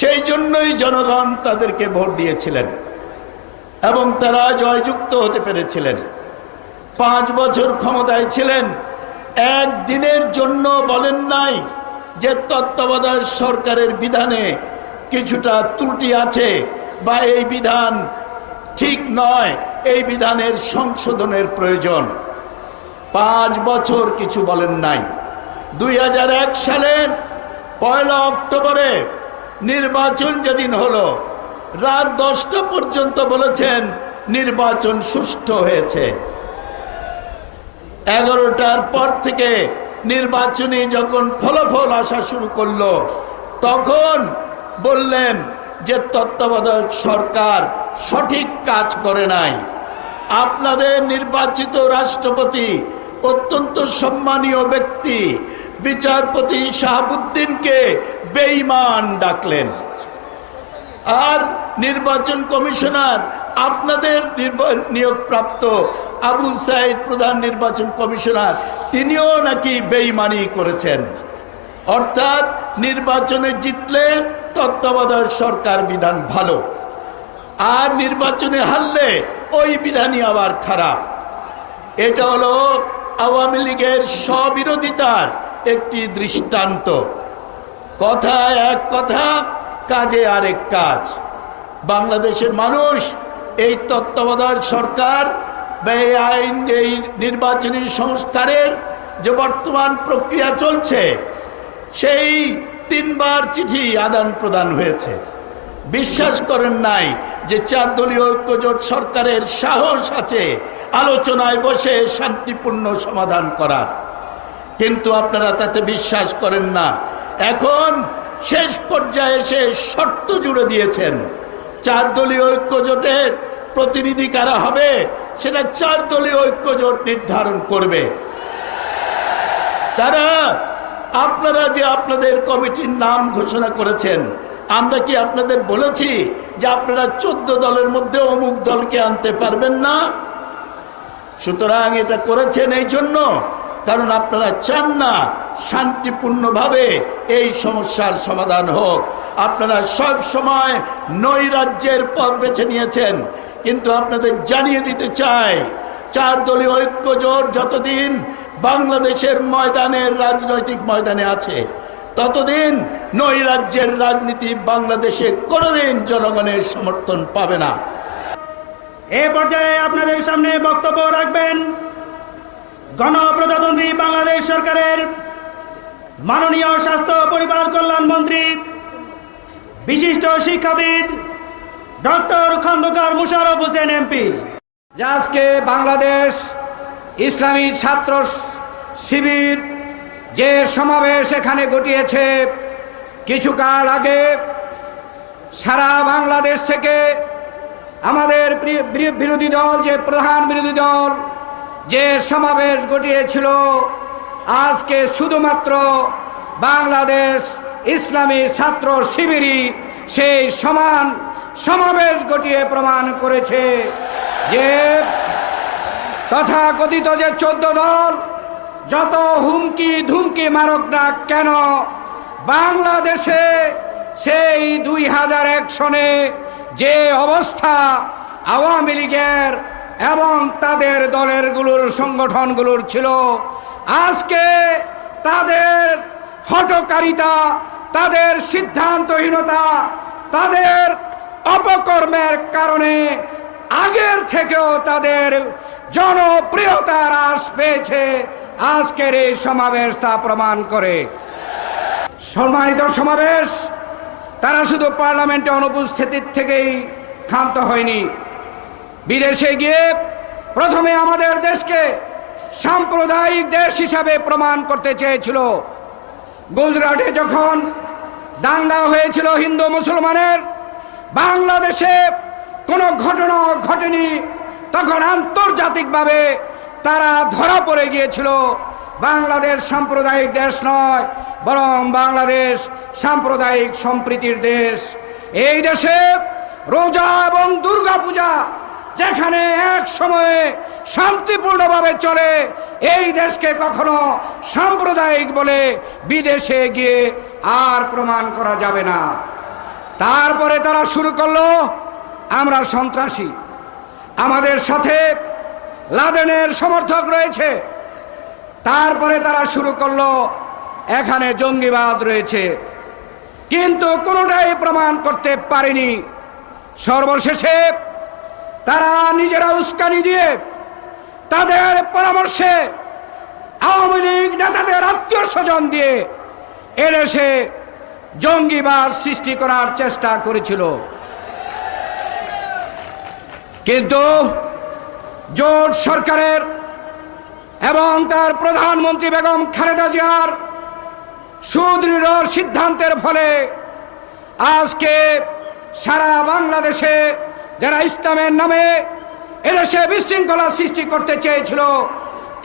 সেই জন্যই জনগণ তাদেরকে ভোট দিয়েছিলেন এবং তারা জয়যুক্ত হতে পেরেছিলেন। 5 বছর ক্ষমতায় ছিলেন, একদিনের জন্য বলেন নাই যে তত্ত্বাবধায়ক সরকারের বিধানে কিছুটা ত্রুটি আছে বা এই বিধান ঠিক নয়, এই বিধানের সংশোধনের প্রয়োজন। 5 বছর কিছু বলেন নাই। 2001 সালের 1 অক্টোবরে নির্বাচন যেদিন হলো, রাত 10টা পর্যন্ত বলেছেন নির্বাচন সুষ্ঠু হয়েছে। 11টার পর থেকে নির্বাচনী যখন ফলাফল আসা শুরু করলো, তখন বললেন যে তত্ত্বাবধায়ক সরকার সঠিক কাজ করে নাই। আপনাদের নির্বাচিত রাষ্ট্রপতি অত্যন্ত সম্মানীয় ব্যক্তি বিচারপতি শাহাবুদ্দিনকে বেঈমান ডাকলেন, আর নির্বাচন কমিশনার আপনাদের নিয়োগপ্রাপ্ত আবু সাইদ প্রধান নির্বাচন কমিশনার, তিনিও নাকি বেঈমানি করেছেন। অর্থাৎ নির্বাচনে জিতলে তত্ত্বাবধায়ক সরকার বিধান ভালো, আর নির্বাচনে হারলে ওই বিধানই আবার খারাপ। এটা হলো আওয়ামী লীগের স্ববিরোধিতার একটি দৃষ্টান্ত। কথায় এক কথা, কাজে আরেক কাজ। বাংলাদেশের মানুষ এই তত্ত্বাবধায়ক সরকার বা এই আইন, এই নির্বাচনী সংস্কারের যে বর্তমান প্রক্রিয়া চলছে, সেই 3 বার চিঠি আদান প্রদান হয়েছে। বিশ্বাস করেন নাই যে 4 দলীয় ঐক্যজোট সরকারের সাহস আছে আলোচনায় বসে শান্তিপূর্ণ সমাধান করার, কিন্তু আপনারা তাতে বিশ্বাস করেন না। এখন শেষ পর্যায়ে এসে শর্ত জুড়ে দিয়েছেন। 4 দলীয় ঐক্যজোটের প্রতিনিধি কারা হবে সেটা 4 দলীয় ঐক্যজোট নির্ধারণ করবে। তারা, আপনারা যে আপনাদের কমিটির নাম ঘোষণা করেছেন, আমরা কি আপনাদের বলেছি যে আপনারা 14 দলের মধ্যে অমুক দলকে আনতে পারবেন না? সুতরাং এটা করেছেন এই জন্য কারণ আপনারা চান না শান্তিপূর্ণভাবে এই সমস্যার সমাধান হোক। আপনারা সব সময় নৈরাজ্যের পথ বেছে নিয়েছেন, কিন্তু আপনাদের জানিয়ে দিতে চাই 4 দলীয় ঐক্যজোট যতদিন বাংলাদেশের ময়দানের রাজনৈতিক ময়দানে আছে, ততদিন নৈরাজ্যের রাজনীতি বাংলাদেশে কোনোদিন জনগণের সমর্থন পাবে না। এ পর্যায়ে আপনাদের সামনে বক্তব্য রাখবেন গণপ্রজাতন্ত্রী বাংলাদেশ সরকারের মাননীয় স্বাস্থ্য পরিবার কল্যাণ মন্ত্রী, বিশিষ্ট শিক্ষাবিদ ডক্টর খন্দকার মুশাররফ হোসেন এমপি। আজকে বাংলাদেশ ইসলামী ছাত্র শিবির যে সমাবেশ এখানে ঘটিয়েছে, কিছুকাল আগে সারা বাংলাদেশ থেকে আমাদের বিরোধী দল, যে প্রধান বিরোধী দল যে সমাবেশ ঘটিয়েছিল, আজকে শুধুমাত্র বাংলাদেশ ইসলামী ছাত্র শিবিরই সেই সমান সমাবেশ ঘটিয়ে প্রমাণ করেছে যে তথাকথিত যে 14 দল যত হুমকি ধুমকি মারক না কেন, বাংলাদেশে সেই 2001 সনে যে অবস্থা আওয়ামী লীগের এবং তাদের দলেরগুলোর সংগঠনগুলোর ছিল, আজকে তাদের হঠকারিতা, তাদের সিদ্ধান্তহীনতা, তাদের অপকর্মের কারণে আগের থেকেও তাদের জনপ্রিয়তা হ্রাস পেয়েছে আজকের এই সমাবেশ তা প্রমাণ করে। সম্মানিত সমাবেশ, তারা শুধু পার্লামেন্টে অনুপস্থিতির থেকেই ক্ষান্ত হয়নি, বিদেশে গিয়ে প্রথমে আমাদের দেশকে সাম্প্রদায়িক দেশ হিসাবে প্রমাণ করতে চেয়েছিল। গুজরাটে যখন দাঙ্গা হয়েছিল হিন্দু মুসলমানের, বাংলাদেশে কোনো ঘটনা ঘটেনি, তখন আন্তর্জাতিকভাবে তারা ধরা পড়ে গিয়েছিল। বাংলাদেশ সাম্প্রদায়িক দেশ নয়, বরং বাংলাদেশ সাম্প্রদায়িক সম্প্রীতির দেশ। এই দেশে রোজা এবং দুর্গা পূজা যেখানে এক সময়ে শান্তিপূর্ণভাবে চলে, এই দেশকে কখনো সাম্প্রদায়িক বলে বিদেশে গিয়ে আর প্রমাণ করা যাবে না। তারপরে তারা শুরু করলো আমরা সন্ত্রাসী, আমাদের সাথে লাদেনের সমর্থক রয়েছে। তারপরে তারা শুরু করলো এখানে জঙ্গিবাদ রয়েছে, কিন্তু কোনোটাই প্রমাণ করতে পারেনি। সর্বশেষে তারা নিজেরা উস্কানি দিয়ে তাদের পরামর্শে আওয়ামী লীগ নেতাদের আত্মীয় স্বজন দিয়ে এদেশে জঙ্গিবাদ সৃষ্টি করার চেষ্টা করেছিল। কিন্তু জোট সরকারের এবং তার প্রধানমন্ত্রী বেগম খালেদা জিয়ার সুদৃঢ় সিদ্ধান্তের ফলে আজকে সারা বাংলাদেশে যারা ইসলামের নামে এদেশে বিশৃঙ্খলা সৃষ্টি করতে চেয়েছিল,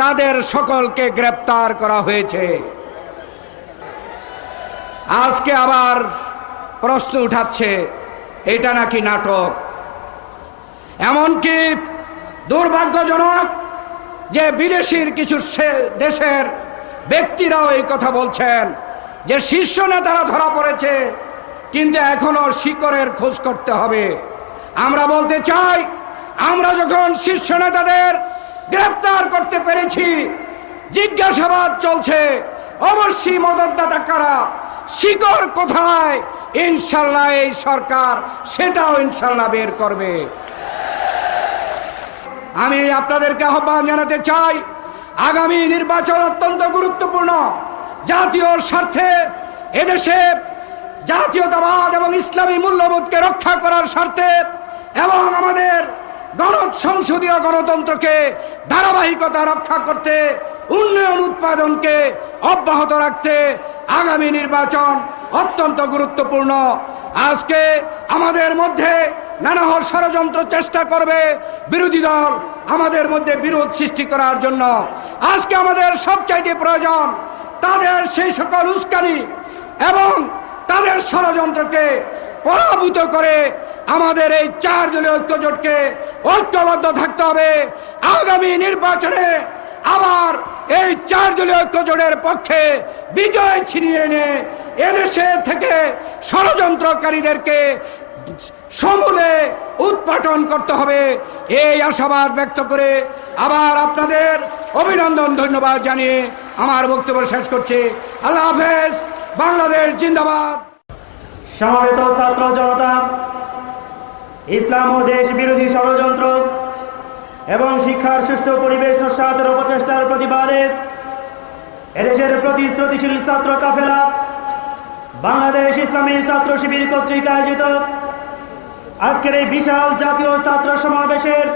তাদের সকলকে গ্রেপ্তার করা হয়েছে। আজকে আবার প্রশ্ন উঠাচ্ছে এটা নাকি নাটক। এমনকি দুর্ভাগ্যজনক যে বিদেশির কিছু দেশের ব্যক্তিরাও এই কথা বলছেন যে শীর্ষ নেতারা ধরা পড়েছে, কিন্তু এখনো শিকড়ের খোঁজ করতে হবে। আমরা বলতে চাই, আমরা যখন শীর্ষ নেতাদের গ্রেপ্তার করতে পেরেছি, জিজ্ঞাসাবাদ চলছে অবশ্যই মদতদাতা কারা, শিকড় কোথায়, ইনশাল্লাহ এই সরকার সেটাও ইনশাল্লাহ বের করবে। আমি আপনাদেরকে আহ্বান জানাতে চাই, আগামী নির্বাচন অত্যন্ত গুরুত্বপূর্ণ। জাতীয় স্বার্থে এদেশে জাতীয়তাবাদ এবং ইসলামী মূল্যবোধকে রক্ষা করার স্বার্থে এবং আমাদের সংসদীয় গণতন্ত্রকে ধারাবাহিকতা রক্ষা করতে, উন্নয়ন উৎপাদনকে অব্যাহত রাখতে আগামী নির্বাচন অত্যন্ত গুরুত্বপূর্ণ। আজকে আমাদের মধ্যে নানা ষড়যন্ত্র চেষ্টা করবে বিরোধী দল আমাদের মধ্যে বিরোধ সৃষ্টি করার জন্য। আজকে আমাদের সবচাইতে প্রয়োজন তাদের সেই সকল উস্কানি এবং তাদের ষড়যন্ত্রকে পরাভূত করে আমাদের এই 4 দলীয় ঐক্যজোটকে ঐক্যবদ্ধ থাকতে হবে। আগামী নির্বাচনে আবার এই 4 দলীয় ঐক্যজোটের পক্ষে বিজয় ছিনিয়ে এনে এদেশে থেকে ষড়যন্ত্রকারীদেরকে সমূলে উৎপাটন করতে হবে। এই আশাবাদ ব্যক্ত করে আবার আপনাদের অভিনন্দন ধন্যবাদ জানিয়ে আমার বক্তব্য শেষ করছি। আল্লাহ হাফেজ। বাংলাদেশ জিন্দাবাদ। সমবেত ছাত্র জনতা, ইসলাম ও দেশ বিরোধী ষড়যন্ত্র এবং শিক্ষার সুষ্ঠু পরিবেশ নস্যাতের অপচেষ্টার প্রতিবাদে এদেশের প্রতিশ্রুতিশীল ছাত্র কাফেলা বাংলাদেশ ইসলামী ছাত্র শিবির কর্তৃক আয়োজিত আজকের এই বিশাল জাতীয় ছাত্র সমাবেশের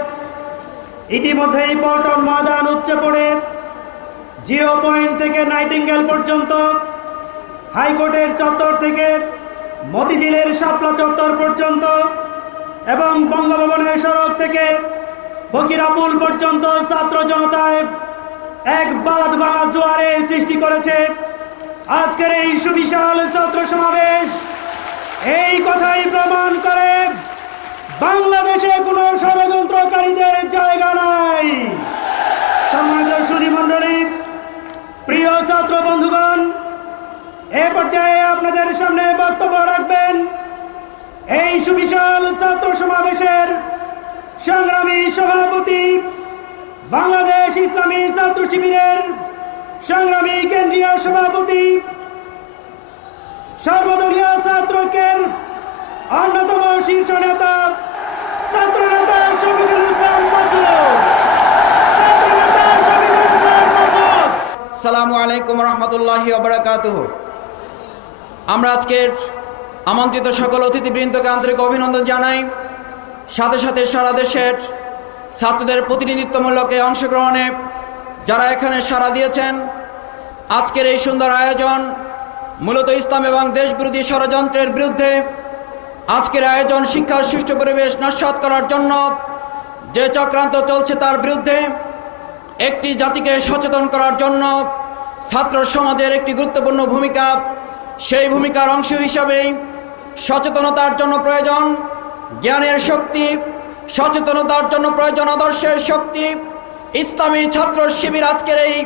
ইতিমধ্যেই পল্টন ময়দান উপচে পড়ে জিরো পয়েন্ট থেকে নাইটিঙ্গেল পর্যন্ত, হাইকোর্টের চত্বর থেকে মতিঝিলের শাপলা চত্বর পর্যন্ত এবং বঙ্গভবনের সড়ক থেকে ফকিরাপুল পর্যন্ত ছাত্র জনতায় এক বাঁধ ভাঙা জোয়ারের সৃষ্টি করেছে আজকের এই সুবিশাল ছাত্র সমাবেশ। এই কথাই প্রমাণ করে বাংলাদেশে কোনো ষড়যন্ত্রকারীদের জায়গা নাই। সম্মানিত সুধী মণ্ডলী, প্রিয় ছাত্র বন্ধুগণ, এ পর্যায়ে আপনাদের সামনে বক্তব্য রাখবেন এই সুবিশাল ছাত্র সমাবেশের সংগ্রামী সভাপতি, বাংলাদেশ ইসলামী ছাত্র শিবিরের সংগ্রামী কেন্দ্রীয় সভাপতি, সর্বদলীয় ছাত্রকের অন্যতম শীর্ষ নেতা, ছাত্র নেতা শফিকুল ইসলাম মাসুদ। আলাইকুম রহমতুল্লাহি ওয়া বারাকাতুহু। আমরা আজকের আমন্ত্রিত সকল অতিথিবৃন্দকে আন্তরিক অভিনন্দন জানাই। সাথে সাথে সারা দেশের ছাত্রদের প্রতিনিধিত্বমূলক এই অংশগ্রহণে যারা এখানে সাড়া দিয়েছেন। আজকের এই সুন্দর আয়োজন মূলত ইসলাম এবং দেশবিরোধী ষড়যন্ত্রের বিরুদ্ধে। আজকের আয়োজন শিক্ষার সুষ্ঠু পরিবেশ নস্যাৎ করার জন্য যে চক্রান্ত চলছে তার বিরুদ্ধে, একটি জাতিকে সচেতন করার জন্য ছাত্র সমাজের একটি গুরুত্বপূর্ণ ভূমিকা। সেই ভূমিকার অংশ হিসাবেই সচেতনতার জন্য প্রয়োজন জ্ঞানের শক্তি, সচেতনতার জন্য প্রয়োজন আদর্শের শক্তি। ইসলামী ছাত্র শিবির আজকের এই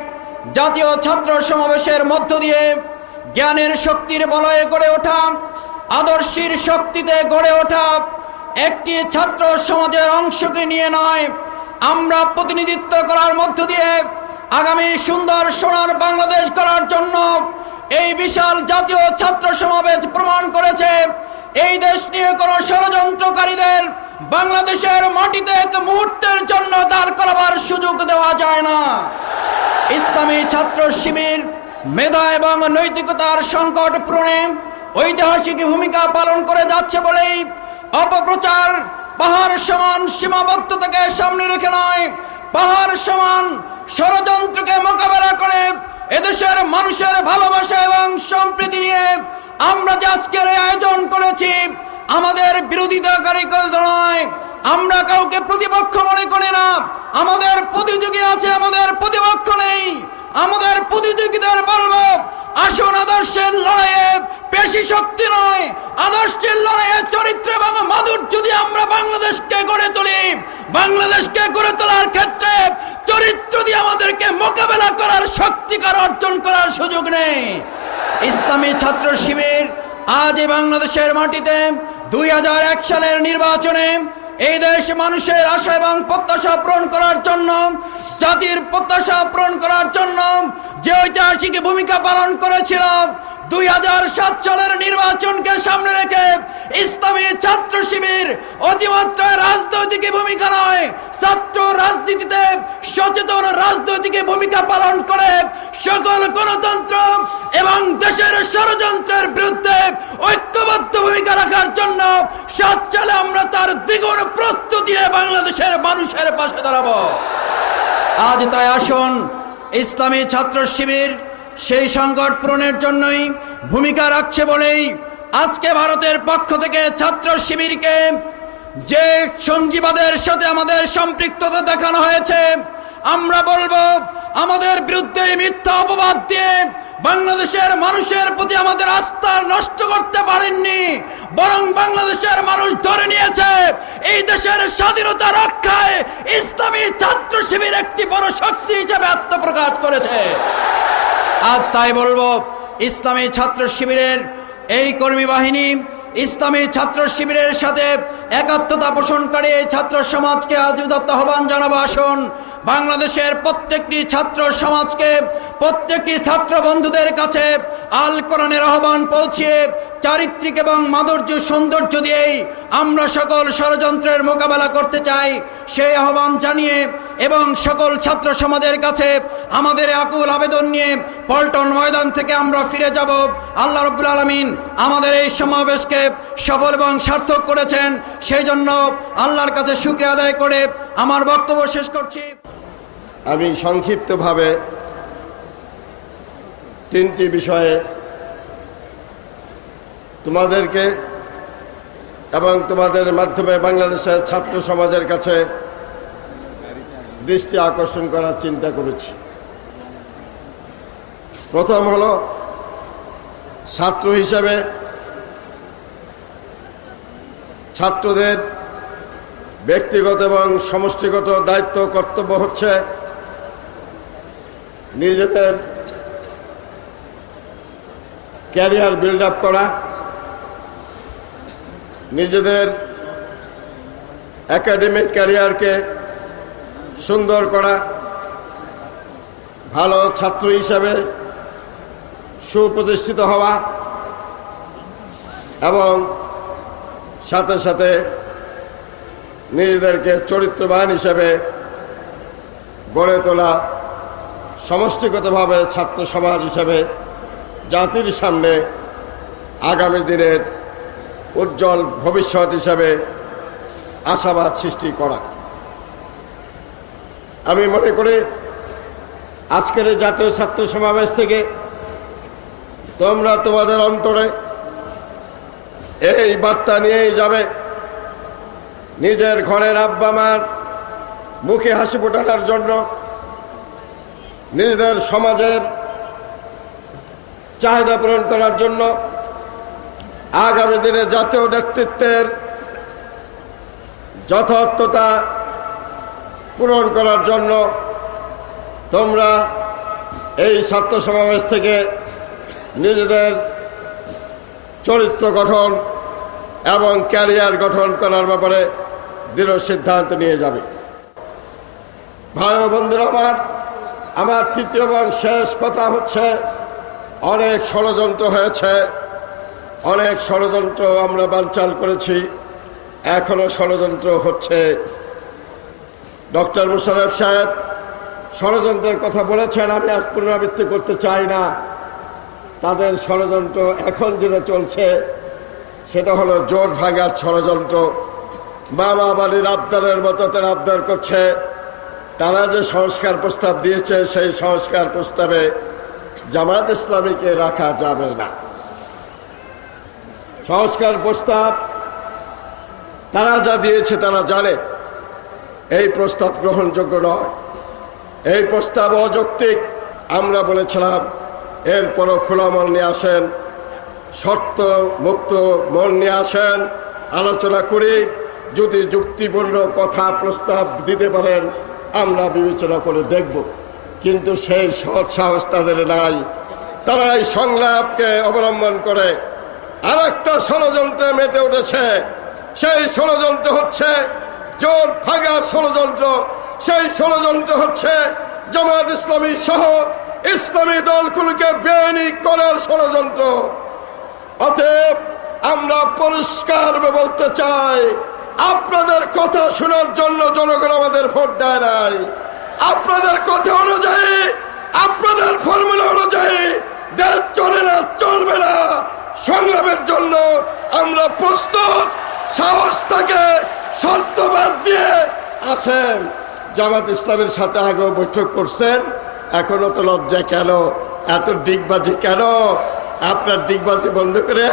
জাতীয় ছাত্র সমাবেশের মধ্য দিয়ে জ্ঞানের শক্তির বলয়ে গড়ে ওঠা, আদর্শের শক্তিতে গড়ে ওঠা একটি ছাত্র সমাজের অংশকে নিয়ে নয়, আমরা প্রতিনিধিত্ব করার মধ্য দিয়ে আগামী সুন্দর সোনার বাংলাদেশ গড়ার জন্য এই বিশাল জাতীয় ছাত্র সমাবেশ প্রমাণ করেছে এই দেশ নিয়ে কোন ষড়যন্ত্রকারীদের বাংলাদেশের মাটিতে এক মুহূর্তের জন্য দাঁড় করাবার সুযোগ দেওয়া যায় না। ইসলামী ছাত্র শিবির মেধা এবং নৈতিকতার সংকট পূরণে ঐতিহাসিক ভূমিকা পালন করে যাচ্ছে বলেই অপপ্রচার পাহাড় সমান সীমাবদ্ধতাকে সামনে রেখে নয়, পাহাড় সমান ষড়যন্ত্রকে মোকাবেলা করে এদেশের মানুষের ভালোবাসা এবং সম্প্রীতি নিয়ে আমরা যে আজকের আয়োজন করেছি আমাদের বিরোধিতাকারী নয়, আমরা কাউকে প্রতিপক্ষ মনে করি না। আমাদের প্রতিযোগী আছে, আমাদের প্রতিপক্ষ নেই। আমাদের প্রতিযোগীদের বলবো আসুন আদর্শের লড়াইয়ে পেশি শক্তি নয়, আদর্শের লড়াইয়ে চরিত্র এবং মাধুর্য যদি আমরা বাংলাদেশকে গড়ে তুলি, বাংলাদেশকে গড়ে তোলার ক্ষেত্রে চরিত্র দিয়ে আমাদেরকে মোকাবেলা করার শক্তিকার অর্জন করার সুযোগ নেই। ইসলামী ছাত্র শিবির আজ এই বাংলাদেশের মাটিতে 2001 সালের নির্বাচনে এই দেশ মানুষের আশা এবং প্রত্যাশা পূরণ করার জন্য, জাতির প্রত্যাশা পূরণ করার জন্য যে ঐতিহাসিক ভূমিকা পালন করেছিল, 2007 সালের নির্বাচনকে সামনে রেখে ইসলামী ছাত্র শিবির অতিমাত্রায় রাজনৈতিক ভূমিকা নয়, ছাত্র রাজনীতিতে সচেতন রাজনৈতিক ভূমিকা পালন করে সকল গণতন্ত্র এবং দেশের ষড়যন্ত্রের বিরুদ্ধে ঐক্যবদ্ধ ভূমিকা রাখার জন্য 7 সালে আমরা তার দ্বিগুণ প্রস্তুতি নিয়ে বাংলাদেশের মানুষের পাশে দাঁড়াবো। আজ তাই আসুন ইসলামী ছাত্র শিবির সেই সংকট পূরণের জন্যই ভূমিকা রাখছে বলেই আজকে ভারতের পক্ষ থেকে ছাত্র শিবিরকে যে সঙ্গীবাদের সাথে আমাদের সম্পৃক্ততা দেখানো হয়েছে, আমরা বলবো আমাদের বিরুদ্ধে মিথ্যা অপবাদ দিয়ে বাংলাদেশের মানুষের প্রতি আমাদের আস্থা নষ্ট করতে পারেননি, বরং বাংলাদেশের মানুষ ধরে নিয়েছে এই দেশের স্বাধীনতা রক্ষায় ইসলামী ছাত্র শিবির একটি বড় শক্তি হিসেবে আত্মপ্রকাশ করেছে। আজ তাই বলবো ইসলামী ছাত্র শিবিরের এই কর্মী বাহিনী, ইসলামী ছাত্র শিবিরের সাথে একাত্মতা পোষণকারী এই ছাত্র সমাজকে আজ উদাত্ত আহ্বান জানাবো। আসুন বাংলাদেশের প্রত্যেকটি ছাত্র সমাজকে, প্রত্যেকটি ছাত্র বন্ধুদের কাছে আল কোরআনের আহ্বান পৌঁছিয়ে চারিত্রিক এবং মাধুর্য সৌন্দর্য দিয়েই আমরা সকল ষড়যন্ত্রের মোকাবেলা করতে চাই সেই আহ্বান জানিয়ে এবং সকল ছাত্র সমাজের কাছে আমাদের আকুল আবেদন নিয়ে পল্টন ময়দান থেকে আমরা ফিরে যাব। আল্লাহ রাব্বুল আলামিন আমাদের এই সমাবেশকে সফল এবং সার্থক করেছেন, সেই জন্য আল্লাহর কাছে শুকরিয়া আদায় করে আমার বক্তব্য শেষ করছি। আমি সংক্ষিপ্তভাবে 3টি বিষয়ে তোমাদেরকে এবং তোমাদের মাধ্যমে বাংলাদেশের ছাত্র সমাজের কাছে দৃষ্টি আকর্ষণ করার চিন্তা করেছি। প্রথম হলো, ছাত্র হিসেবে ছাত্রদের ব্যক্তিগত এবং সমষ্টিগত দায়িত্ব কর্তব্য হচ্ছে নিজেদের ক্যারিয়ার বিল্ড আপ করা, নিজেদের একাডেমিক ক্যারিয়ারকে সুন্দর করা, ভালো ছাত্র হিসাবে সুপ্রতিষ্ঠিত হওয়া এবং সাথে সাথে নিজেদেরকে চরিত্রবান হিসাবে গড়ে তোলা সমষ্টিগতভাবে ছাত্র সমাজ হিসেবে জাতির সামনে আগামী দিনের উজ্জ্বল ভবিষ্যৎ হিসেবে আশাবাদ সৃষ্টি করা। আমি মনে করি আজকের এই জাতীয় ছাত্র সমাবেশ থেকে তোমরা তোমাদের অন্তরে এই বার্তা নিয়েই যাবে, নিজের ঘরের আব্বা মার মুখে হাসি ফোটানোর জন্য, নিজেদের সমাজের চাহিদা পূরণ করার জন্য, আগামী দিনে জাতীয় নেতৃত্বের যথার্থতা পূরণ করার জন্য তোমরা এই ছাত্র সমাবেশ থেকে নিজেদের চরিত্র গঠন এবং ক্যারিয়ার গঠন করার ব্যাপারে দৃঢ় সিদ্ধান্ত নিয়ে যাবে। ভাই ও বন্ধুরা, আমার তৃতীয় এবং শেষ কথা হচ্ছে, অনেক ষড়যন্ত্র হয়েছে, অনেক ষড়যন্ত্র আমরা বানচাল করেছি, এখনো ষড়যন্ত্র হচ্ছে। ডক্টর মুশাররফ সাহেব ষড়যন্ত্রের কথা বলেছেন, আমি আজ পুনরাবৃত্তি করতে চাই না। তাদের ষড়যন্ত্র এখন যেটা চলছে সেটা হলো জোট ভাঙার ষড়যন্ত্র। বাবা বাড়ির আবদারের মতো তারা আবদার করছে। তারা যে সংস্কার প্রস্তাব দিয়েছে সেই সংস্কার প্রস্তাবে জামাত ইসলামীকে রাখা যাবে না। সংস্কার প্রস্তাব তারা যা দিয়েছে তারা জানে এই প্রস্তাব গ্রহণযোগ্য নয়, এই প্রস্তাব অযৌক্তিক। আমরা বলেছিলাম এরপরও খোলা মন নিয়ে আসেন, শর্ত মুক্ত মন নিয়ে আসেন, আলোচনা করি, যদি যুক্তিপূর্ণ কথা প্রস্তাব দিতে পারেন আমরা বিবেচনা করে দেখব। কিন্তু সেই সৎ সাহস তাদের নাই। তারা এই সংলাপকে অবলম্বন করে আর একটা ষড়যন্ত্রে মেতে উঠেছে। সেই ষড়যন্ত্র হচ্ছে জোট ভাঙার ষড়যন্ত্র। সেই ষড়যন্ত্র হচ্ছে জামাত ইসলামী সহ ইসলামী দলগুলোকে বেআইনি করার ষড়যন্ত্র। অতএব আমরা পরিষ্কারভাবে বলতে চাই, আপনাদের কথা শোনার জন্য জনগণ আমাদের ভোট দেয় নাই। আপনাদের কথা অনুযায়ী, আপনাদের ফর্মুলা অনুযায়ী দেশ চলে না, চলবে না। সংগ্রামের জন্য আমরা প্রস্তুত। সাহস থাকে, শর্তবাদ দিয়ে আসেন। জামাত ইসলামের সাথে আগেও বৈঠক করছেন, এখনো তো লজ্জা কেন? এত ডিগবাজি কেন? আপনার ডিগবাজি বন্ধ করে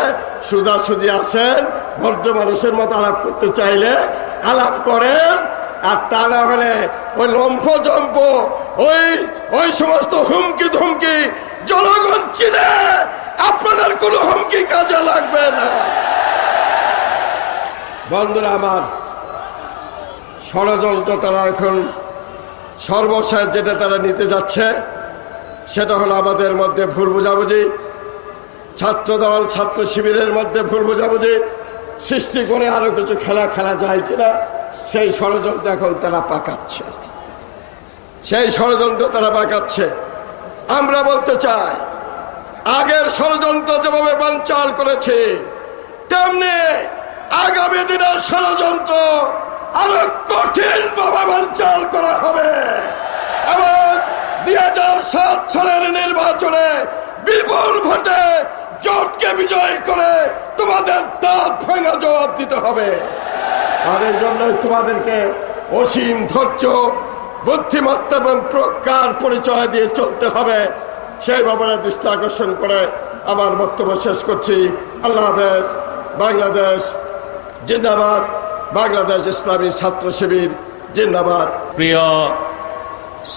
সোজাসুজি আসেন। ভদ্র মানুষের মতো আলাপ করতে চাইলে আলাপ করেন, আর তা না হলে ওই লম্ফ জম্প ওই সমস্ত হুমকি ধমকি জনগণ চিনে, আপনাদের কোনো হুমকি কাজে লাগবে না। বন্ধুরা আমার, ষড়যন্ত্র তারা এখন সর্বশেষ যেটা তারা নিতে যাচ্ছে সেটা হলো আমাদের মধ্যে ভুল বোঝাবুঝি, ছাত্রদল ছাত্র শিবিরের মধ্যে ভুল বোঝাবুঝি সৃষ্টি করে আরো কিছু খেলা যায় কিনা সেই ষড়যন্ত্র এখন তারা পাকাচ্ছে। সেই ষড়যন্ত্র তারা পাকাচ্ছে। আমরা বলতে চাই, আগের ষড়যন্ত্র যেভাবে বানচাল করেছে তেমনি আগামী দিনের ষড়যন্ত্র আরো কঠিন ভাবে বানচাল করা হবে এবং 2007 সালের নির্বাচনে বিপুল ভোটে জোটকে বিজয় করে তোমাদের দাঁত ভাঙা জবাব দিতে হবে। তাদের জন্য তোমাদেরকে অসীম ধৈর্য, বুদ্ধিমত্তা এবং প্রজ্ঞার পরিচয় দিয়ে চলতে হবে। সেই ব্যাপারে দৃষ্টি আকর্ষণ করে আমার বক্তব্য শেষ করছি। আল্লাহ হাফেজ। বাংলাদেশ জিন্দাবাদ। বাংলাদেশ ইসলামী ছাত্র শিবির জিন্দাবাদ। প্রিয়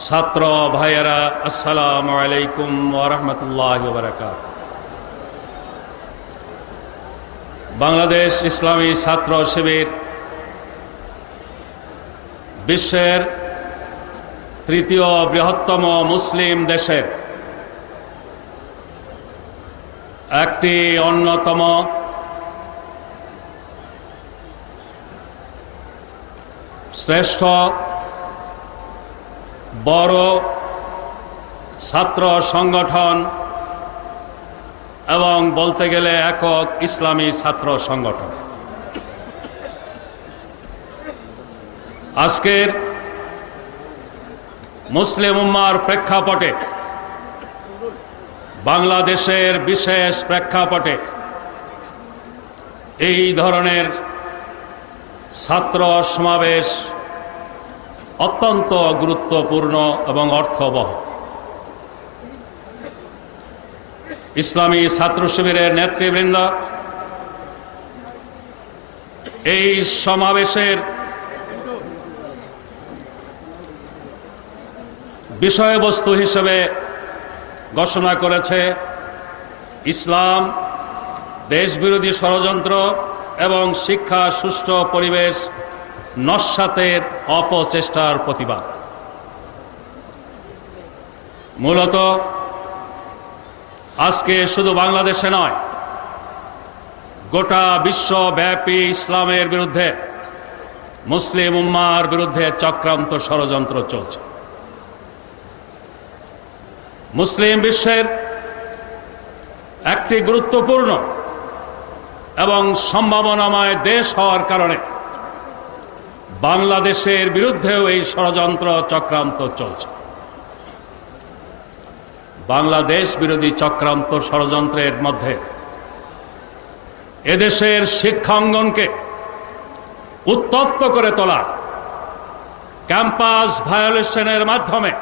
ছাত্র ভাইয়েরা, আসসালামু আলাইকুম ওয়া রাহমাতুল্লাহি ওয়া বারাকাতুহু। বাংলাদেশ ইসলামী ছাত্র শিবির বিশ্বের তৃতীয় বৃহত্তম মুসলিম দেশের একটি অন্যতম শ্রেষ্ঠ বড় ছাত্র সংগঠন এবং বলতে গেলে একক ইসলামী ছাত্র সংগঠন। আজকের মুসলিম উম্মার প্রেক্ষাপটে, বাংলাদেশের বিশেষ প্রেক্ষাপটে এই ধরনের ছাত্র সমাবেশ অত্যন্ত গুরুত্বপূর্ণ এবং অর্থবহ। ইসলামী ছাত্র শিবিরের নেতৃবৃন্দ এই সমাবেশের বিষয়বস্তু হিসেবে ঘোষণা করেছে ইসলাম, দেশবিরোধী ষড়যন্ত্র এবং শিক্ষা সুষ্ঠু পরিবেশ নস্যাতের অপচেষ্টার প্রতিবাদ। মূলত আজকে শুধু বাংলাদেশে নয়, গোটা বিশ্বব্যাপী ইসলামের বিরুদ্ধে, মুসলিম উম্মার বিরুদ্ধে চক্রান্ত ষড়যন্ত্র চলছে। মুসলিম বিশ্বের একটি গুরুত্বপূর্ণ এবং সম্ভাবনাময় দেশ হওয়ার কারণে বাংলাদেশের বিরুদ্ধেও এই ষড়যন্ত্র চক্রান্ত চলছে। বাংলাদেশ বিরোধী চক্রান্ত ষড়যন্ত্রের মধ্যে এদেশের শিক্ষাঙ্গনকে উত্তপ্ত করে তোলা, ক্যাম্পাস ভায়োলেশনের মাধ্যমে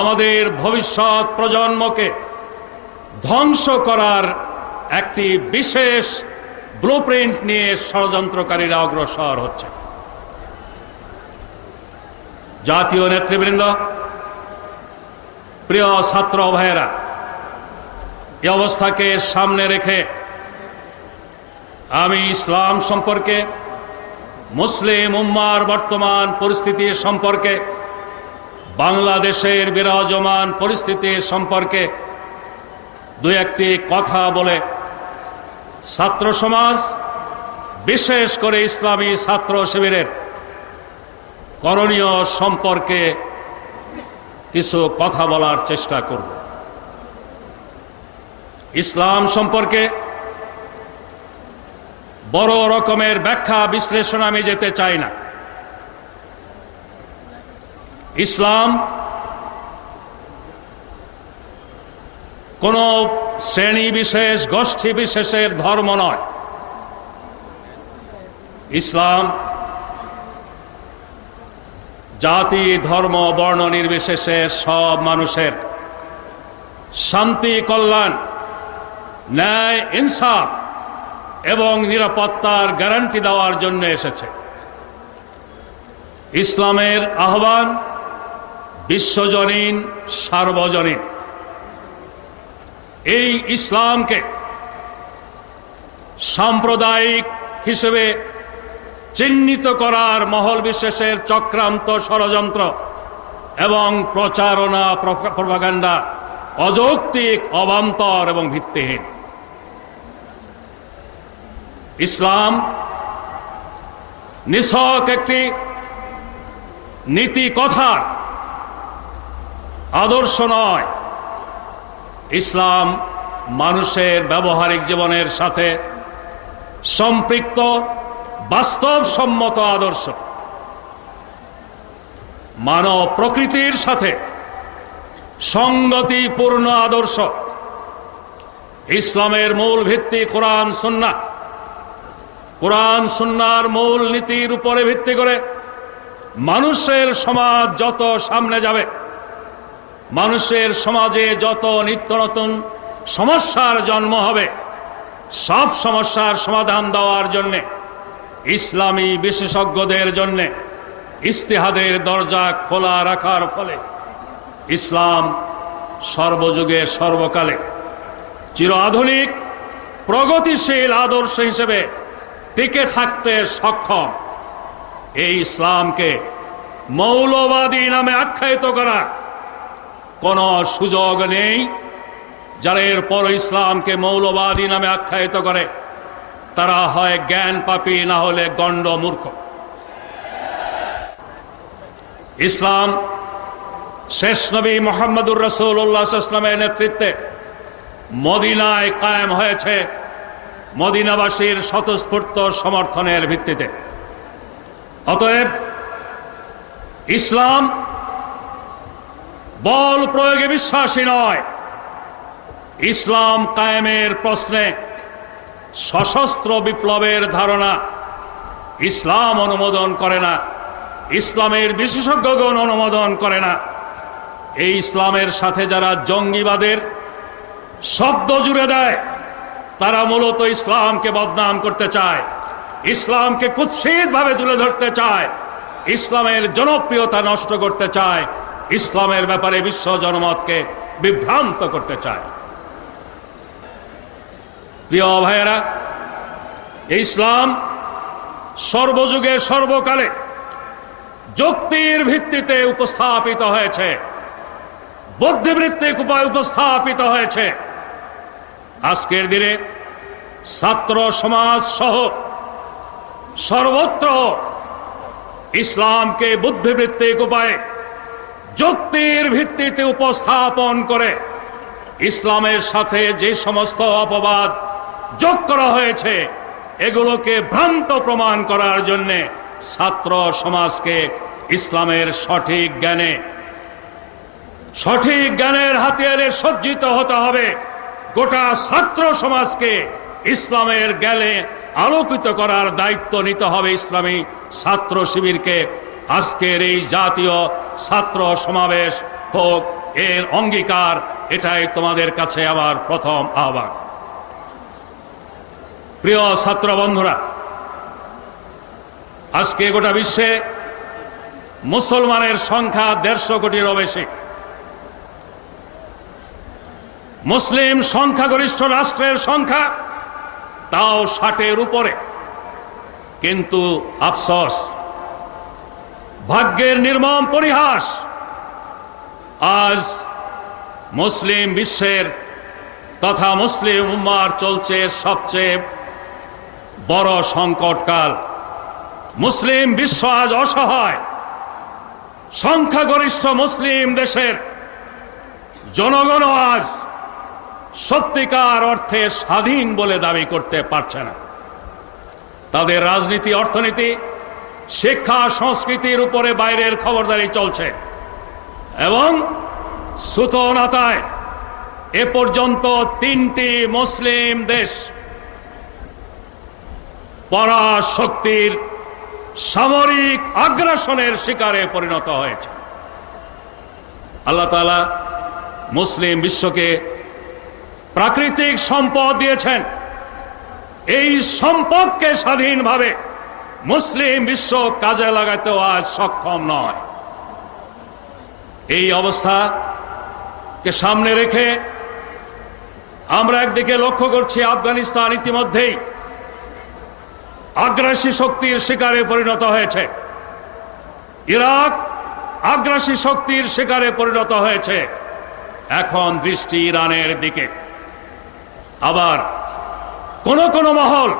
আমাদের ভবিষ্যৎ প্রজন্মকে ধ্বংস করার একটি বিশেষ ব্লুপ্রিন্ট নিয়ে ষড়যন্ত্রকারীরা অগ্রসর হচ্ছে। জাতীয় নেতৃবৃন্দ, প্রিয় ছাত্র ভাইয়েরা, এই অবস্থাকে সামনে রেখে আমি ইসলাম সম্পর্কে, মুসলিম উম্মার বর্তমান পরিস্থিতি সম্পর্কে, বাংলাদেশের বিরাজমান পরিস্থিতি সম্পর্কে দুই একটি কথা বলে ছাত্র সমাজ, বিশেষ করে ইসলামী ছাত্র শিবিরের করণীয় সম্পর্কে কিছু কথা বলার চেষ্টা করব। ইসলাম সম্পর্কে বড় রকমের ব্যাখ্যা বিশ্লেষণ আমি যেতে চাই না। ইসলাম কোন শ্রেণী বিশেষ, গোষ্ঠী বিশেষের ধর্ম নয়। ইসলাম জাতি, ধর্ম, বর্ণ নির্বিশেষে সব মানুষের শান্তি, কল্যাণ, ন্যায়, ইনসাফ এবং নিরাপত্তার গ্যারান্টি দেওয়ার জন্য এসেছে। ইসলামের আহ্বান বিশ্বজনীন, সার্বজনীন। এই ইসলামকে সাম্প্রদায়িক হিসেবে চিহ্নিত করার মহল বিশেষের চক্রান্ত ষড়যন্ত্র এবং প্রচারণা, প্রপাগান্ডা অযৌক্তিক, অবান্তর এবং ভিত্তিহীন। ইসলাম নিছক একটি নীতি কথা, আদর্শ নয়। ইসলাম মানুষের ব্যবহারিক জীবনের সাথে সম্পৃক্ত বাস্তবসম্মত আদর্শ, মানব প্রকৃতির সাথে সংগতিপূর্ণ আদর্শ। ইসলামের মূল ভিত্তি কোরআন সুন্নাহ। কোরআন সুন্নাহর মূল নীতির উপরে ভিত্তি করে মানুষের সমাজ যত সামনে যাবে, মানুষের সমাজে যত নিত্য নতুন সমস্যার জন্ম হবে, সব সমস্যার সমাধান দেওয়ার জন্যে ইসলামী বিশেষজ্ঞদের জন্যে ইস্তিহাদের দরজা খোলা রাখার ফলে ইসলাম সর্বযুগে, সর্বকালে চির আধুনিক, প্রগতিশীল আদর্শ হিসেবে টিকে থাকতে সক্ষম। এই ইসলামকে মৌলবাদী নামে আখ্যায়িত করা কোনো সুযোগ নেই। যারা এরপর ইসলামকে মৌলবাদী নামে আখ্যায়িত করে তারা হয় জ্ঞান পাপী, না হলে গণ্ড মূর্খ। ইসলাম শেষ নবী মুহাম্মদুর রাসূলুল্লাহ সাল্লাল্লাহু আলাইহি ওয়াসাল্লামের নেতৃত্বে মদিনায় কায়েম হয়েছে, মদিনাবাসীর স্বতঃস্ফূর্ত সমর্থনের ভিত্তিতে। অতএব ইসলাম বল প্রয়োগে বিশ্বাসী নয়। ইসলাম কায়েমের প্রশ্নে সশস্ত্র বিপ্লবের ধারণা ইসলাম অনুমোদন করে না, ইসলামের বিশেষজ্ঞগণ অনুমোদন করে না। এই ইসলামের সাথে যারা জঙ্গিবাদের শব্দ জুড়ে দেয় তারা মূলত ইসলামকে বদনাম করতে চায়, ইসলামকে কুৎসিতভাবে তুলে ধরতে চায়, ইসলামের জনপ্রিয়তা নষ্ট করতে চায়, ইসলামের ব্যাপারে বিশ্ব জনমতকে বিভ্রান্ত করতে চায়। প্রিয় ভাইয়েরা, ইসলাম সর্বযুগে সর্বকালে যুক্তির ভিত্তিতে উপস্থাপিত হয়েছে, বুদ্ধিবৃত্তিক উপায় উপস্থাপিত হয়েছে। আজকের দিনে ছাত্র সমাজ সহ সর্বত্র ইসলামকে বুদ্ধিবৃত্তিক উপায়ে যুক্তির ভিত্তিতে উপস্থাপন করে ইসলামের সাথে যে সমস্ত অপবাদ যোগ করা হয়েছে এগুলোকে ভ্রান্ত প্রমাণ করার জন্য ছাত্র সমাজকে ইসলামের সঠিক জ্ঞানের হাতিয়ারে সজ্জিত হতে হবে। গোটা ছাত্র সমাজকে ইসলামের জ্ঞানে আলোকিত করার দায়িত্ব নিতে হবে ইসলামী ছাত্র শিবিরকে। আজকের এই জাতীয় ছাত্র সমাবেশ হোক এর অঙ্গীকার, এটাই তোমাদের কাছে আমার প্রথম আহ্বান। প্রিয় ছাত্র বন্ধুরা, আজকে গোটা বিশ্বে মুসলমানের সংখ্যা 150 কোটিরও বেশি। মুসলিম সংখ্যাগরিষ্ঠ রাষ্ট্রের সংখ্যা তাও 60-এর উপরে। কিন্তু আফসোস, ভাগ্যের নির্মম পরিহাস, আজ মুসলিম বিশ্বের তথা মুসলিম উম্মার চলছে সবচেয়ে বড় সংকটকাল। মুসলিম বিশ্ব আজ অসহায়। সংখ্যাগরিষ্ঠ মুসলিম দেশের জনগণ আজ সত্যিকার অর্থে স্বাধীন বলে দাবি করতে পারছে না। তাদের রাজনীতি, অর্থনীতি, শিক্ষা, সংস্কৃতির উপরে বাইরের খবরদারি চলছে এবং সুতোনাতায় এ পর্যন্ত 3টি মুসলিম দেশ পরাশক্তির সামরিক আগ্রাসনের শিকারে পরিণত হয়েছে। আল্লাহ তাআলা মুসলিম বিশ্বকে প্রাকৃতিক সম্পদ দিয়েছেন। এই সম্পদকে স্বাধীনভাবে মুসলিম বিশ্ব কাজে লাগাতেও আজ সক্ষম নয়। এই অবস্থাকে সামনে রেখে আমরা একদিকে লক্ষ্য করছি আফগানিস্তান ইতিমধ্যেই আগ্রাসী শক্তির শিকারে পরিণত হয়েছে, ইরাক আগ্রাসী শক্তির শিকারে পরিণত হয়েছে। এখন দৃষ্টি ইরানের দিকে। আবার কোন কোন মহল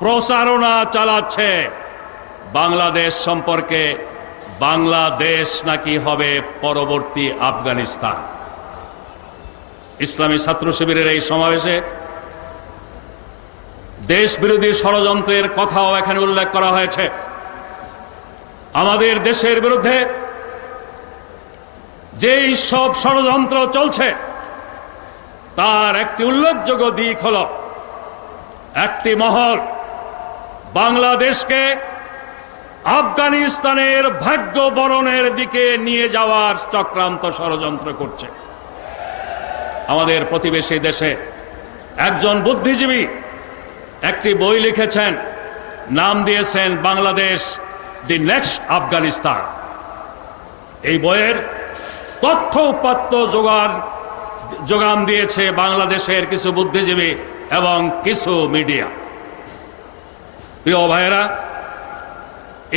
প্রচারণা চালাচ্ছে বাংলাদেশ সম্পর্কে, বাংলাদেশ নাকি হবে পরবর্তী আফগানিস্তান। ইসলামী ছাত্র শিবিরের এই সমাবেশে দেশ বিরোধী ষড়যন্ত্রের কথাও এখানে উল্লেখ করা হয়েছে। আমাদের দেশের বিরুদ্ধে যেই সব ষড়যন্ত্র চলছে তার একটি উল্লেখযোগ্য দিক হল একটি মহল বাংলাদেশকে আফগানিস্তানের ভাগ্য বরণের দিকে নিয়ে যাওয়ার চক্রান্ত ষড়যন্ত্র করছে। আমাদের প্রতিবেশী দেশে একজন বুদ্ধিজীবী একটি বই লিখেছেন, নাম দিয়েছেন বাংলাদেশ দি নেক্সট আফগানিস্তান। এই বইয়ের তথ্য উপাত্ত যোগান দিয়েছে বাংলাদেশের কিছু বুদ্ধিজীবী এবং কিছু মিডিয়া। প্রিয় ভাইয়েরা,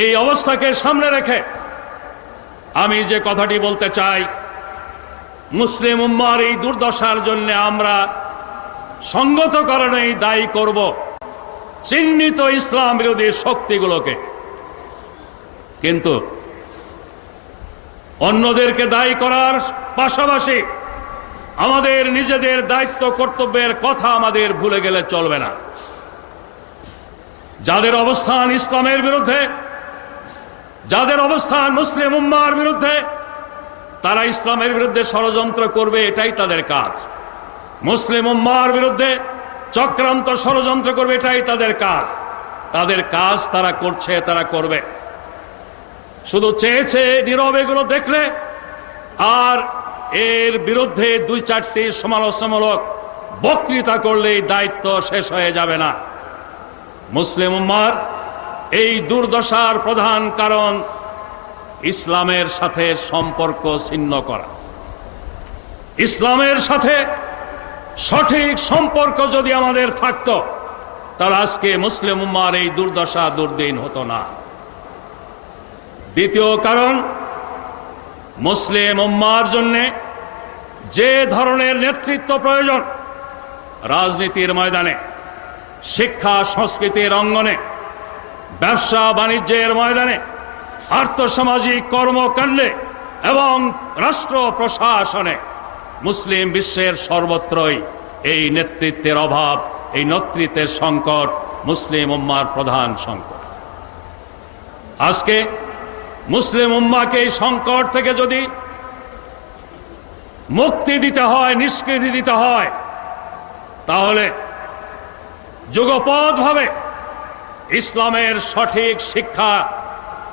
এই অবস্থাকে সামনে রেখে আমি যে কথাটি বলতে চাই, মুসলিম উম্মার এই দুর্দশার জন্য আমরা সঙ্গত কারণেই দায়ী করব চিহ্নিত ইসলাম বিরোধী শক্তিগুলোকে, কিন্তু অন্যদেরকে দায়ী করার পাশাপাশি আমাদের নিজেদের দায়িত্ব কর্তব্যের কথা আমাদের ভুলে গেলে চলবে না। যাদের অবস্থান ইসলামের বিরুদ্ধে, যাদের অবস্থান মুসলিম উম্মার বিরুদ্ধে, তারা ইসলামের বিরুদ্ধে ষড়যন্ত্র করবে, এটাই তাদের কাজ। মুসলিম উম্মার বিরুদ্ধে চক্রান্ত ষড়যন্ত্র করবে, এটাই তাদের কাজ। তাদের কাজ তারা করছে, তারা করবে। শুধু চেয়েছে নীরবে এগুলো দেখলে আর এর বিরুদ্ধে 2-4টি সমালোচনামূলক বক্তৃতা করলেই দায়িত্ব শেষ হয়ে যাবে না। মুসলিম উম্মার এই দুর্দশার প্রধান কারণ ইসলামের সাথে সম্পর্ক ছিন্ন করা। ইসলামের সাথে সঠিক সম্পর্ক যদি আমাদের থাকতো তাহলে আজকে মুসলিম উম্মার এই দুর্দশা দুর্দিন হতো না। দ্বিতীয় কারণ, মুসলিম উম্মার জন্য যে ধরনের নেতৃত্ব প্রয়োজন রাজনীতির ময়দানে, শিক্ষা সংস্কৃতির অঙ্গনে, ব্যবসা বাণিজ্যের ময়দানে, আর্থসামাজিক কর্মকাণ্ডে এবং রাষ্ট্র প্রশাসনে মুসলিম বিশ্বের সর্বত্রই এই নেতৃত্বের অভাব, এই নেতৃত্বের সংকট মুসলিম উম্মার প্রধান সংকট। আজকে মুসলিম উম্মাকে এই সংকট থেকে যদি মুক্তি দিতে হয়, নিষ্কৃতি দিতে হয়, তাহলে যুগপৎভাবে ইসলামের সঠিক শিক্ষা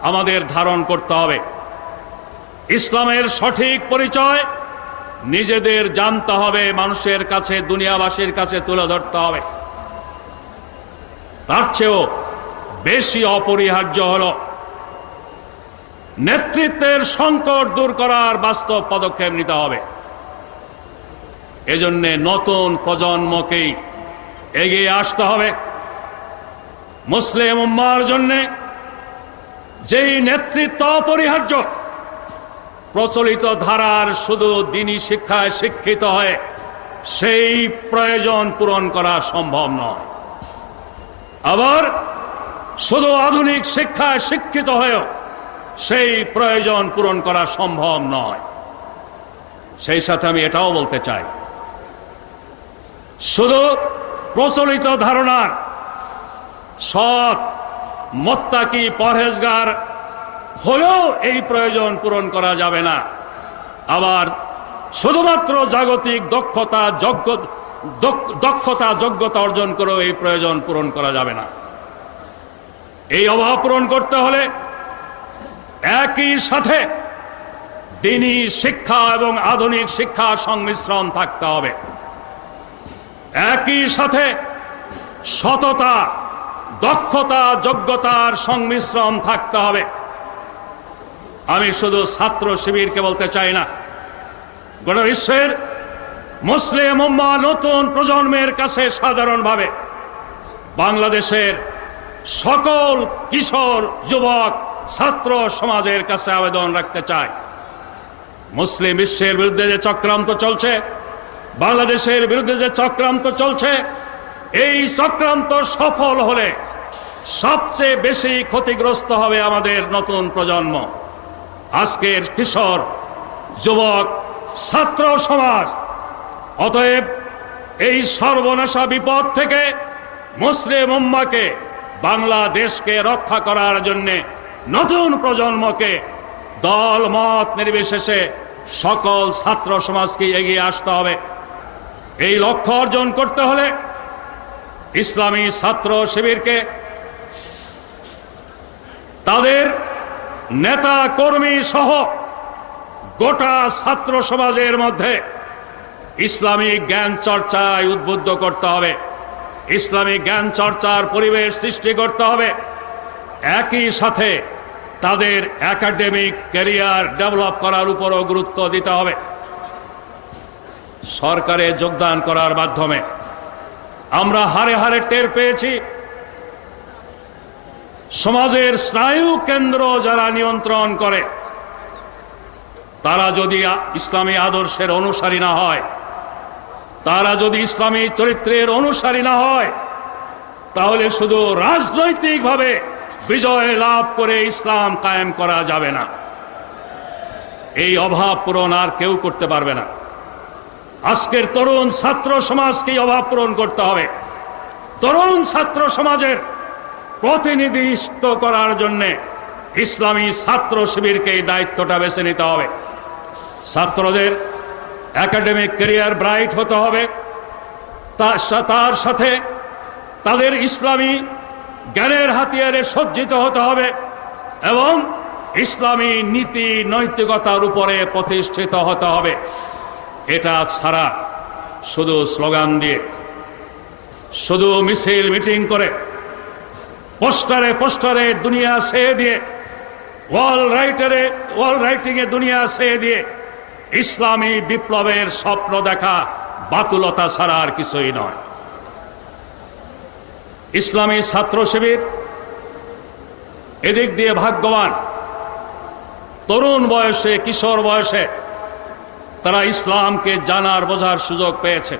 আমাদের ধারণ করতে হবে। ইসলামের সঠিক পরিচয় নিজেদের জানতে হবে, মানুষের কাছে, দুনিয়াবাসীর কাছে তুলে ধরতে হবে। তার চেয়েও বেশি অপরিহার্য হলো নেতৃত্বের সংকট দূর করার বাস্তব পদক্ষেপ নিতে হবে। এজন্য নতুন প্রজন্মকেই এগিয়ে আসতে হবে। মুসলিম উম্মার জন্য যেই নেতৃত্ব অপরিহার্য, প্রচলিত ধারার শুধু দ্বীনি শিক্ষায় শিক্ষিত হয়ে সেই প্রয়োজন পূরণ করা সম্ভব নয়। আবার শুধু আধুনিক শিক্ষায় শিক্ষিত হয়েও সেই প্রয়োজন পূরণ করা সম্ভব নয়। সেই সাথে আমি এটাও বলতে চাই, শুধু প্রচলিত ধারণার সৎ মুত্তাকি পরহেজগার হলেও এই প্রয়োজন পূরণ করা যাবে না। আবার শুধুমাত্র জাগতিক যোগ্যতা অর্জন করেও এই প্রয়োজন পূরণ করা যাবে না। এই অভাব পূরণ করতে হলে একই সাথে দ্বীনি শিক্ষা এবং আধুনিক শিক্ষার সংমিশ্রণ থাকতে হবে। একই সাথে সততা, দক্ষতা, যোগ্যতার সংমিশ্রণ থাকতে হবে। আমি শুধু ছাত্র শিবিরকে বলতে চাই না, গোটা বিশ্বের মুসলিম উম্মাহ নতুন প্রজন্মের কাছে সাধারণভাবে বাংলাদেশের সকল কিশোর, যুবক, ছাত্র সমাজের কাছে আবেদন রাখতে চাই, মুসলিম বিশ্বের বিরুদ্ধে যে চক্রান্ত চলছে, বাংলাদেশের বিরুদ্ধে যে চক্রান্ত চলছে, এই চক্রান্ত সফল হলে সবচেয়ে বেশি ক্ষতিগ্রস্ত হবে আমাদের নতুন প্রজন্ম, আজকের কিশোর, যুবক, ছাত্র সমাজ। অতএব এই সর্বনাশা বিপদ থেকে মুসলিম উম্মাহকে, বাংলাদেশকে রক্ষা করার জন্যে নতুন প্রজন্মকে দল মত নির্বিশেষে সকল ছাত্র সমাজকে এগিয়ে আসতে হবে। এই লক্ষ্য অর্জন করতে হলে ইসলামী ছাত্র শিবিরকে তাদের নেতা কর্মী সহ গোটা ছাত্র সমাজের মধ্যে ইসলামিক জ্ঞান চর্চায় উদ্বুদ্ধ করতে হবে, ইসলামিক জ্ঞান চর্চার পরিবেশ সৃষ্টি করতে হবে। একই সাথে তাদের একাডেমিক ক্যারিয়ার ডেভেলপ করার উপরও গুরুত্ব দিতে হবে। সরকারে যোগদান করার মাধ্যমে আমরা হারে হারে টের পেয়েছি, সমাজের স্নায়ু কেন্দ্র যারা নিয়ন্ত্রণ করে তারা যদি ইসলামী আদর্শের অনুসারী না হয়, তারা যদি ইসলামী চরিত্রের অনুসারী না হয়, তাহলে শুধু রাজনৈতিকভাবে বিজয় লাভ করে ইসলাম কায়েম করা যাবে না। এই অভাব পূরণ আর কেউ করতে পারবে না। আজকের তরুণ ছাত্র সমাজকে অভাব পূরণ করতে হবে। তরুণ ছাত্র সমাজের প্রতিনিধিত্ব করার জন্য ইসলামী ছাত্র শিবিরকে এই দায়িত্বটা বেছে নিতে হবে। ছাত্রদের একাডেমিক ক্যারিয়ার ব্রাইট হতে হবে, তার সাথে তাদের ইসলামী জ্ঞানের হাতিয়ারে সজ্জিত হতে হবে এবং ইসলামী নীতি নৈতিকতার উপরে প্রতিষ্ঠিত হতে হবে। এটা ছাড়া শুধু স্লোগান দিয়ে, শুধু মিছিল মিটিং করে, পোস্টারে দুনিয়া ছেয়ে দিয়ে, ওয়াল রাইটিংয়ে দুনিয়া ছেয়ে দিয়ে ইসলামী বিপ্লবের স্বপ্ন দেখা বাতুলতা ছাড়া আর কিছুই নয়। ইসলামী ছাত্র শিবির এদিক দিয়ে ভাগ্যবান। তরুণ বয়সে, কিশোর বয়সে তারা ইসলামকে জানার বোঝার সুযোগ পেয়েছে।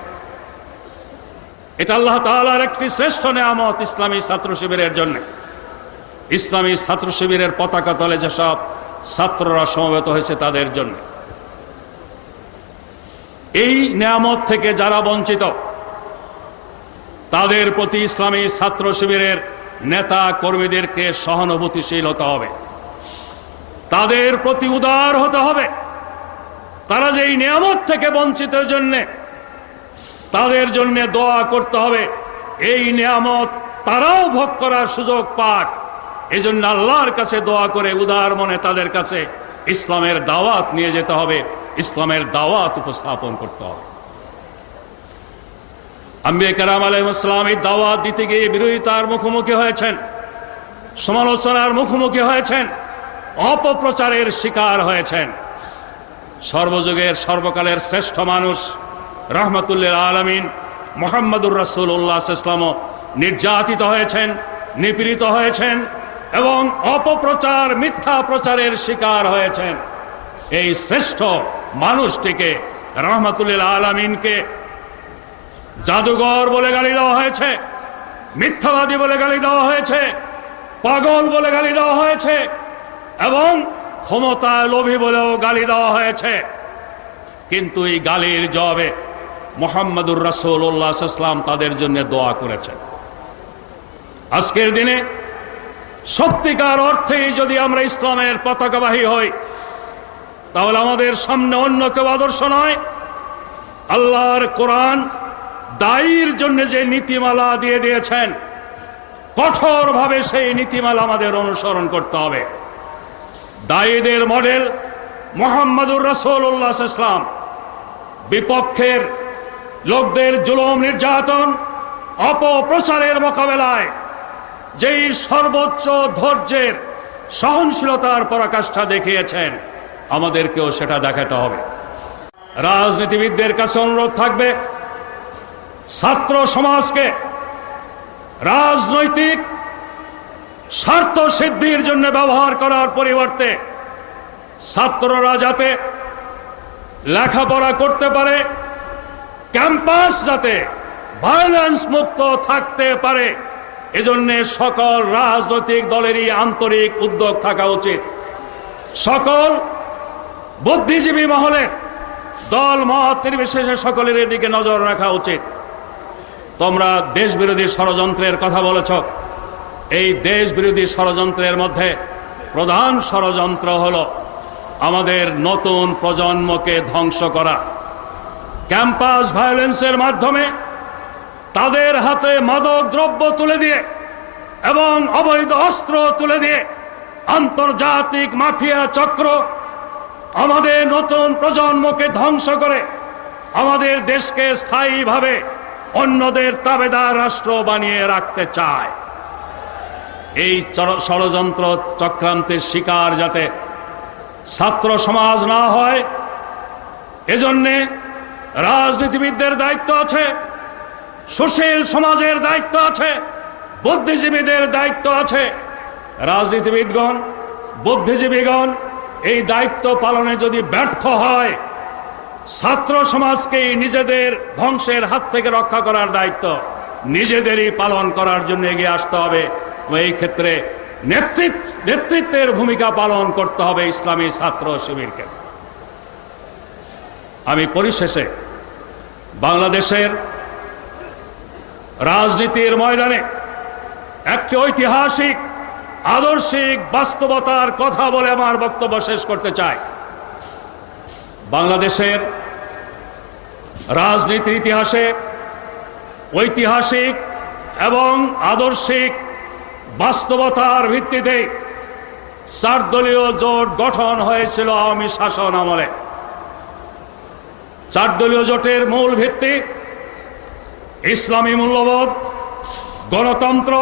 এটা আল্লাহ তাআলার একটি শ্রেষ্ঠ নেয়ামত ইসলামী ছাত্র শিবিরের জন্য। ইসলামী ছাত্র শিবিরের পতাকা তলে যেসব ছাত্ররা সমবেত হয়েছে তাদের জন্য। এই নেয়ামত থেকে যারা বঞ্চিত, তাদের প্রতি ইসলামী ছাত্র শিবিরের নেতা কর্মীদেরকে সহানুভূতিশীল হতে হবে, তাদের প্রতি উদার হতে হবে। তারা যে এই নিয়ামত থেকে বঞ্চিতের জন্য, তাদের জন্য দোয়া করতে হবে এই নিয়ামত তারাও ভোগ করার সুযোগ পাক। এই জন্য আল্লাহর কাছে দোয়া করে উদার মনে তাদের কাছে ইসলামের দাওয়াত নিয়ে যেতে হবে, ইসলামের দাওয়াত উপস্থাপন করতে হবে। আম্বিয়া কেরাম আলাইহিস সালাম এই দাওয়াত দিতে গিয়ে বিরোধিতার মুখোমুখি হয়েছেন, সমালোচনার মুখোমুখি হয়েছেন, অপপ্রচারের শিকার হয়েছেন। সর্বযুগের সর্বকালের শ্রেষ্ঠ মানুষ রাহমাতুল্লিল আলামিন মুহাম্মদুর রাসূলুল্লাহ সাল্লাল্লাহু আলাইহি ওয়াসাল্লাম নির্যাতিত হয়েছেন, নিপীড়িত হয়েছেন এবং অপপ্রচার, মিথ্যা প্রচারের শিকার হয়েছেন। এই শ্রেষ্ঠ মানুষটিকে, রাহমাতুল্লিল আলামিনকে জাদুঘর বলে গালি দেওয়া হয়েছে, মিথ্যাবাদী বলে গালি দেওয়া হয়েছে, পাগল বলে গালি দেওয়া হয়েছে এবং ক্ষমতায় লোভী বলেও গালি দেওয়া হয়েছে। কিন্তু এই গালির জবাবে মুহাম্মদুর রাসূলুল্লাহ সাল্লাল্লাহু আলাইহি ওয়াসাল্লাম তাদের জন্য দোয়া করেছেন। আজকের দিনে সত্যিকার অর্থেই যদি আমরা ইসলামের পতাকাবাহী হই, তাহলে আমাদের সামনে অন্য কেউ আদর্শ নয়। আল্লাহর কোরআন দায়ীর জন্য যে নীতিমালা দিয়ে দিয়েছেন, কঠোরভাবে সেই নীতিমালা আমাদের অনুসরণ করতে হবে। দায়ীদের মডেল মুহাম্মদুর রাসূলুল্লাহ সাল্লাল্লাহু আলাইহি ওয়াসাল্লাম। বিপক্ষের লোকদের জুলুম, নির্যাতন, অপপ্রচারের মোকাবেলায় যেই সর্বোচ্চ ধৈর্যের, সহনশীলতার পরাকাষ্ঠা দেখিয়েছেন, আমাদেরকেও সেটা দেখাতে হবে। রাজনীতিবিদদের কাছে অনুরোধ থাকবে, ছাত্র সমাজকে রাজনৈতিক স্বার্থ সিদ্ধির জন্য ব্যবহার করার পরিবর্তে ছাত্ররা যাতে লেখাপড়া করতে পারে, ক্যাম্পাস যাতে ভায়োলেন্স মুক্ত থাকতে পারে, এজন্য সকল রাজনৈতিক দলেরই আন্তরিক উদ্যোগ থাকা উচিত। সকল বুদ্ধিজীবী মহলে দল মত নির্বিশেষে সকলের দিকে নজর রাখা উচিত। তোমরা দেশ বিরোধী ষড়যন্ত্রের কথা বলেছ, এই দেশ বিরোধী ষড়যন্ত্রের মধ্যে প্রধান ষড়যন্ত্র হলো আমাদের নতুন প্রজন্মকে ধ্বংস করা। ক্যাম্পাস ভায়োলেন্সের মাধ্যমে তাদের হাতে মাদক দ্রব্য তুলে দিয়ে এবং অবৈধ অস্ত্র তুলে দিয়ে আন্তর্জাতিক মাফিয়া চক্র আমাদের নতুন প্রজন্মকে ধ্বংস করে আমাদের দেশকে স্থায়ীভাবে অন্যদের তাবেদার রাষ্ট্র বানিয়ে রাখতে চায়। এই ষড়যন্ত্র চক্রান্তের শিকার যাতে ছাত্র সমাজ না হয়, এজন্যে রাজনীতিবিদদের দায়িত্ব আছে, সুশীল সমাজের দায়িত্ব আছে, বুদ্ধিজীবীদের দায়িত্ব আছে। রাজনীতিবিদগণ, বুদ্ধিজীবীগণ এই দায়িত্ব পালনে যদি ব্যর্থ হয়, ছাত্র সমাজকে নিজেদের ধ্বংসের হাত থেকে রক্ষা করার দায়িত্ব নিজেদেরই পালন করার জন্য এগিয়ে আসতে হবে। এই ক্ষেত্রে নেতৃত্বের ভূমিকা পালন করতে হবে ইসলামী ছাত্র শিবিরকে। আমি পরিশেষে বাংলাদেশের রাজনীতির ময়দানে একটি ঐতিহাসিক আদর্শিক বাস্তবতার কথা বলে আমার বক্তব্য শেষ করতে চাই। বাংলাদেশের রাজনীতির ইতিহাসে ঐতিহাসিক এবং আদর্শিক বাস্তবতার ভিত্তিতে 4 দলীয় জোট গঠন হয়েছিল আওয়ামী শাসন আমলে। 4 দলীয় জোটের মূল ভিত্তি ইসলামী মূল্যবোধ, গণতন্ত্র,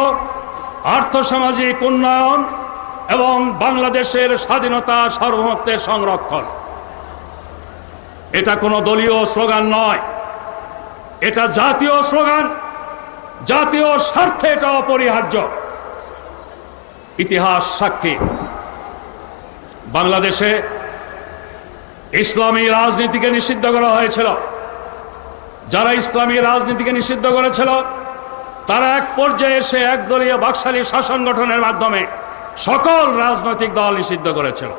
আর্থসামাজিক উন্নয়ন এবং বাংলাদেশের স্বাধীনতা সার্বভৌমত্বের সংরক্ষণ। এটা কোনো দলীয় স্লোগান নয়, এটা জাতীয় স্লোগান। জাতীয় স্বার্থে এটা অপরিহার্য। ইতিহাস সাক্ষী, বাংলাদেশে ইসলামী রাজনীতিকে নিষিদ্ধ করা হয়েছিল। যারা ইসলামী রাজনীতিকে নিষিদ্ধ করেছিল তারা এক পর্যায়ে এসে একদলীয় বাকশালী শাসন গঠনের মাধ্যমে সকল রাজনৈতিক দল নিষিদ্ধ করেছিল।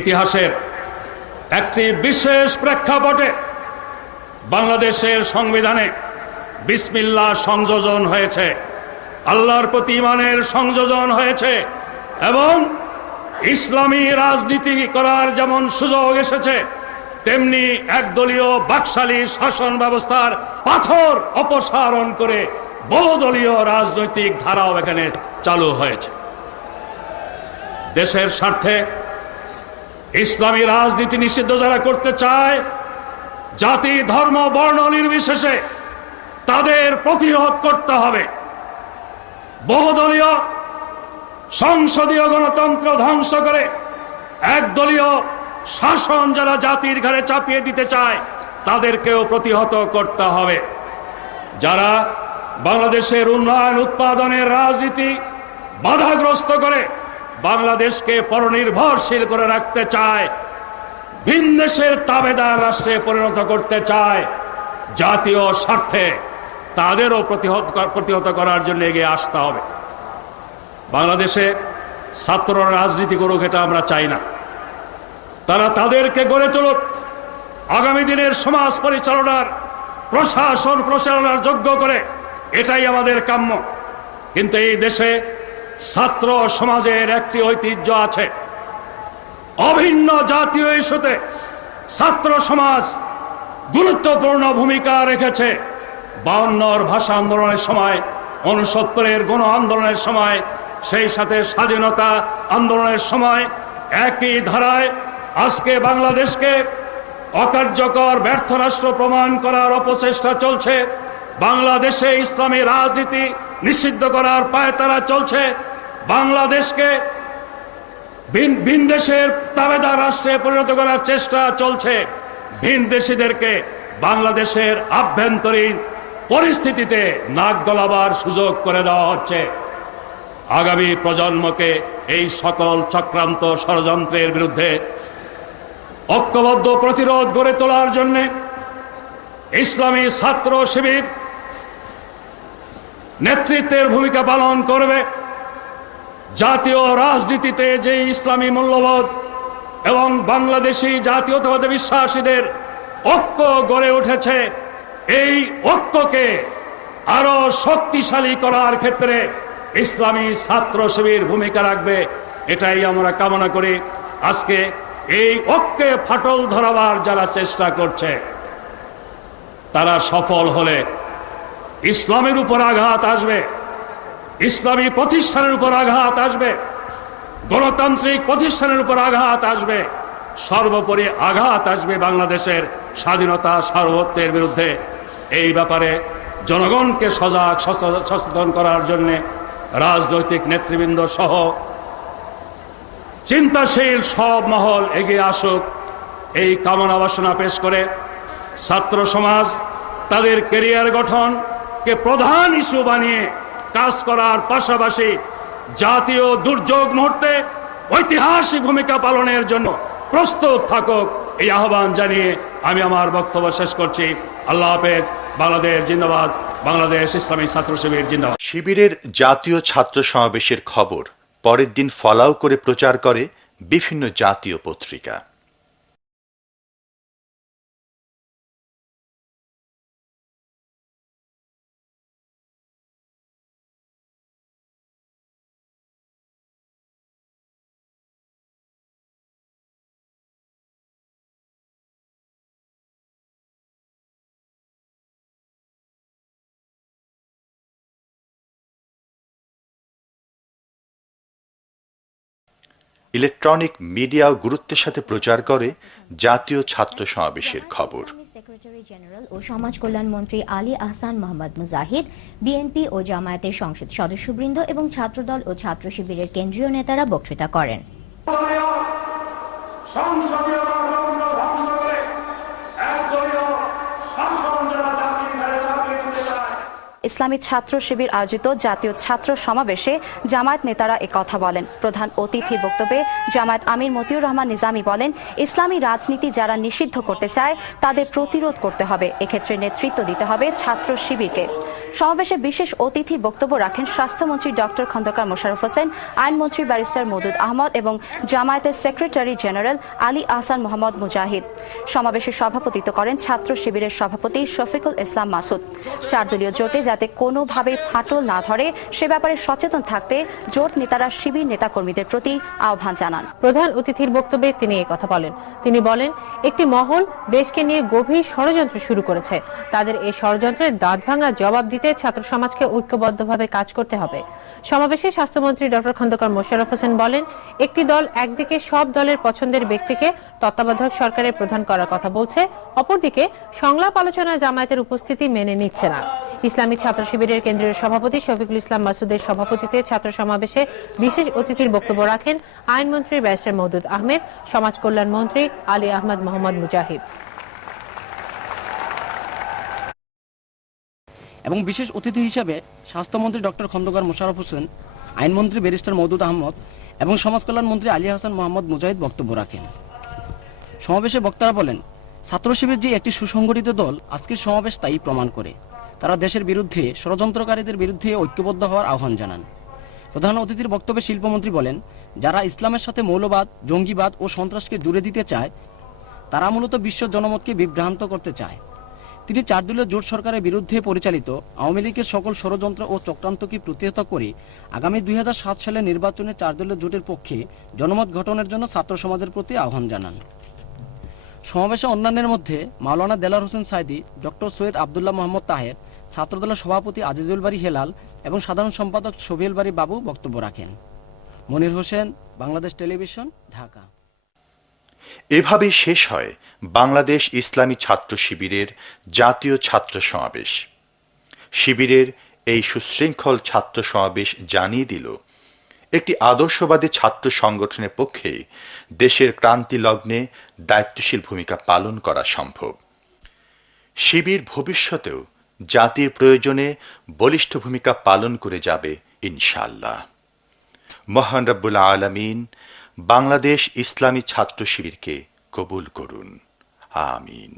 ইতিহাসের একটি বিশেষ প্রেক্ষাপটে বাংলাদেশের সংবিধানে বিসমিল্লাহ সংযোজন হয়েছে, আল্লাহর প্রতি ঈমানের সংযোজন হয়েছে এবং ইসলামী রাজনীতি করার যেমন সুযোগ এসেছে, তেমনি একদলীয় বাকশালী শাসন ব্যবস্থার পাথর অপসারণ করে বহুদলীয় রাজনৈতিক ধারাও এখানে চালু হয়েছে। দেশের স্বার্থে ইসলামী রাজনীতি নিষিদ্ধ যারা করতে চায়, জাতি ধর্ম বর্ণ নির্বিশেষে তাদের প্রতিরোধ করতে হবে। বহুদলীয় সংসদীয় গণতন্ত্র ধ্বংস করে একদলীয় শাসন যারা জাতির ঘাড়ে চাপিয়ে দিতে চায় তাদেরকেও প্রতিহত করতে হবে। যারা বাংলাদেশের উন্নয়ন উৎপাদনের রাজনীতি বাধাগ্রস্ত করে বাংলাদেশকে পরনির্ভরশীল করে রাখতে চায়, ভিন দেশের তাবেদার রাষ্ট্রে পরিণত করতে চায়, জাতীয় স্বার্থে তাদেরও প্রতিহত করার জন্য এগিয়ে আসতে হবে। বাংলাদেশে ছাত্ররা রাজনীতি করুক, এটা আমরা চাই না। তারা তাদেরকে গড়ে তুলুক, আগামী দিনের সমাজ পরিচালনার প্রশাসন পরিচালনার যোগ্য করে, এটাই আমাদের কাম্য। কিন্তু এই দেশে ছাত্র সমাজের একটি ঐতিহ্য আছে, অভিন্ন জাতীয় ইস্যুতে ছাত্র সমাজ গুরুত্বপূর্ণ ভূমিকা রেখেছে। 52 ভাষা আন্দোলনের সময়, 69 গণ আন্দোলনের সময়, সেই সাথে স্বাধীনতা আন্দোলনের সময় একই ধারায় আজকে বাংলাদেশকে অকার্যকর ব্যর্থ রাষ্ট্র প্রমাণ করার অপচেষ্টা চলছে। বাংলাদেশে ইসলামী রাজনীতি নিষিদ্ধ করার পায়তারা চলছে। বাংলাদেশকে ভিন দেশের তাবেদার রাষ্ট্রে পরিণত করার চেষ্টা চলছে। ভিন দেশিদেরকে বাংলাদেশের আভ্যন্তরীণ পরিস্থিতিতে নাক গলাবার সুযোগ করে দেওয়া হচ্ছে। আগামী প্রজন্মকে এই সকল চক্রান্ত ষড়যন্ত্রের বিরুদ্ধে ঐক্যবদ্ধ প্রতিরোধ গড়ে তোলার জন্য ইসলামী ছাত্র শিবির নেতৃত্বের ভূমিকা পালন করবে। জাতীয় রাজনীতিতে যে ইসলামী মূল্যবোধ এবং বাংলাদেশি জাতীয়তাবাদে বিশ্বাসীদের ঐক্য গড়ে উঠেছে, এই ঐক্যকে আরো শক্তিশালী করার ক্ষেত্রে ইসলামী ছাত্র শিবির ভূমিকা রাখবে, এটাই আমরা কামনা করি। আজকে এই ঐক্যে ফাটল ধরাবার যারা চেষ্টা করছে তারা সফল হলে ইসলামের উপর আঘাত আসবে, ইসলামী প্রতিষ্ঠানের উপর আঘাত আসবে, গণতান্ত্রিক প্রতিষ্ঠানের উপর আঘাত আসবে, সর্বোপরি আঘাত আসবে বাংলাদেশের স্বাধীনতা সার্বভৌমত্বের বিরুদ্ধে। এই ব্যাপারে জনগণকে সজাগ সচেতন করার জন্য রাজনৈতিক নেতৃবৃন্দ সহ চিন্তাশীল সব মহল এগিয়ে আসুক, এই কামনা বাসনা পেশ করে ছাত্র সমাজ তাদের ক্যারিয়ার গঠনকে প্রধান ইস্যু বানিয়ে কাজ করার পাশাপাশি জাতীয় দুর্যোগ মুহূর্তে ঐতিহাসিক ভূমিকা পালনের জন্য প্রস্তুত থাকুক, এই আহ্বান জানিয়ে আমি আমার বক্তব্য শেষ করছি। আল্লাহ হাফেজ। বাংলাদেশ জিন্দাবাদ। বাংলাদেশ ইসলামী ছাত্র শিবির জিন্দাবাদ। শিবিরের জাতীয় ছাত্র সমাবেশের খবর পরের দিন ফলাও করে প্রচার করে বিভিন্ন জাতীয় পত্রিকা। ইলেকট্রনিক মিডিয়াও গুরুত্বের সাথে প্রচার করে জাতীয় ছাত্র সমাবেশের খবর। সেক্রেটারি জেনারেল ও সমাজ কল্যাণ মন্ত্রী আলী আহসান মোহাম্মদ মুজাহিদ, বিএনপি ও জামায়াতের সংসদ সদস্যবৃন্দ এবং ছাত্রদল ও ছাত্র শিবিরের কেন্দ্রীয় নেতারা বক্তৃতা করেন। ইসলামী ছাত্র শিবির আয়োজিত জাতীয় ছাত্র সমাবেশে জামায়াত নেতারা একথা বলেন। প্রধান অতিথির বক্তব্যে জামায়াত আমির মতিউর রহমান নিজামী বলেন, ইসলামী রাজনীতি যারা নিষিদ্ধ করতে চায় তাদের প্রতিরোধ করতে হবে, এক্ষেত্রে নেতৃত্ব দিতে হবে ছাত্র শিবিরকে। সমাবেশে বিশেষ অতিথির বক্তব্য রাখেন স্বাস্থ্যমন্ত্রী ডক্টর খন্দকার মোশাররফ হোসেন, আইনমন্ত্রী ব্যারিস্টার মওদুদ আহমদ এবং জামায়াতের সেক্রেটারি জেনারেল আলী আহসান মোহাম্মদ মুজাহিদ। সমাবেশে সভাপতিত্ব করেন ছাত্র শিবিরের সভাপতি শফিকুল ইসলাম মাসুদ। 4 দলীয় জোটে যাতে কোনোভাবে ফাটল না ধরে সে ব্যাপারে সচেতন থাকতে জোট নেতারা শিবির নেতাকর্মীদের প্রতি আহ্বান জানান। প্রধান অতিথির বক্তব্যে তিনি এই কথা বলেন। তিনি বলেন, একটি মহল দেশকে নিয়ে গভীর ষড়যন্ত্র শুরু করেছে। তাদের এই ষড়যন্ত্রের দাঁতভাঙা জবাব দিতে ছাত্র সমাজকে ঐক্যবদ্ধভাবে কাজ করতে হবে। সমাবেশে স্বাস্থ্যমন্ত্রী ডক্টর খন্দকার মোশাররফ হোসেন বলেন, একটি দল একদিকে সব দলের পছন্দের ব্যক্তিকে তত্ত্বাবধায়ক সরকারের প্রধান করার কথা বলছে, অপরদিকে সংলাপ আলোচনায় জামায়াতের উপস্থিতি মেনে নিচ্ছে না। ইসলামী ছাত্র শিবিরের কেন্দ্রীয় সভাপতি শফিকুল ইসলাম মাসুদের সভাপতিত্বে ছাত্র সমাবেশে বিশেষ অতিথির বক্তব্য রাখেন আইনমন্ত্রী ব্যারিস্টার মওদুদ আহমেদ, সমাজ কল্যাণ মন্ত্রী আলী আহমদ মোহাম্মদ মুজাহিদ। এবং বিশেষ অতিথি হিসেবে স্বাস্থ্যমন্ত্রী ডক্টর খন্দকার মোশাররফ হোসেন, আইনমন্ত্রী ব্যারিস্টার মওদুদ আহমদ এবং সমাজ কল্যাণ মন্ত্রী আলী আহসান মোহাম্মদ মুজাহিদ বক্তব্য রাখেন। সমাবেশে বক্তারা বলেন, ছাত্র শিবির যে একটি সুসংগঠিত দল আজকের সমাবেশ তাই প্রমাণ করে। তারা দেশের বিরুদ্ধে ষড়যন্ত্রকারীদের বিরুদ্ধে ঐক্যবদ্ধ হওয়ার আহ্বান জানান। প্রধান অতিথির বক্তব্যে শিল্পমন্ত্রী বলেন, যারা ইসলামের সাথে মৌলবাদ, জঙ্গিবাদ ও সন্ত্রাসকে জুড়ে দিতে চায় তারা মূলত বিশ্ব জনমতকে বিভ্রান্ত করতে চায়। তিনি 4 দলীয় জোট সরকারের বিরুদ্ধে পরিচালিত আওয়ামী লীগের সকল ষড়যন্ত্র ও চক্রান্তকে প্রতিহত করে আগামী 2007 সালের নির্বাচনে 4 দলীয় জোটের পক্ষে জনমত গঠনের জন্য ছাত্র সমাজের প্রতি আহ্বান জানান। সমাবেশে অন্যান্যের মধ্যে মাওলানা দেলার হোসেন সাইদি, ডক্টর সৈয়দ আবদুল্লাহ মোহাম্মদ তাহের, ছাত্রদলের সভাপতি আজিজুল বারী হেলাল এবং সাধারণ সম্পাদক শফিউল বারী বাবু বক্তব্য রাখেন। মনির হোসেন, বাংলাদেশ টেলিভিশন, ঢাকা। এভাবেই শেষ হয় বাংলাদেশ ইসলামী ছাত্র শিবিরের জাতীয় ছাত্র সমাবেশ। শিবিরের এই সুশৃঙ্খল ছাত্র সমাবেশ জানিয়ে দিল, একটি আদর্শবাদী ছাত্র সংগঠনের পক্ষে দেশের ক্রান্তি লগ্নে দায়িত্বশীল ভূমিকা পালন করা সম্ভব। শিবির ভবিষ্যতেও জাতির প্রয়োজনে বলিষ্ঠ ভূমিকা পালন করে যাবে ইনশাআল্লাহ। মহান রব্বুল আলামিন বাংলাদেশ ইসলামী ছাত্র শিবিরকে কবুল করুন, আমিন।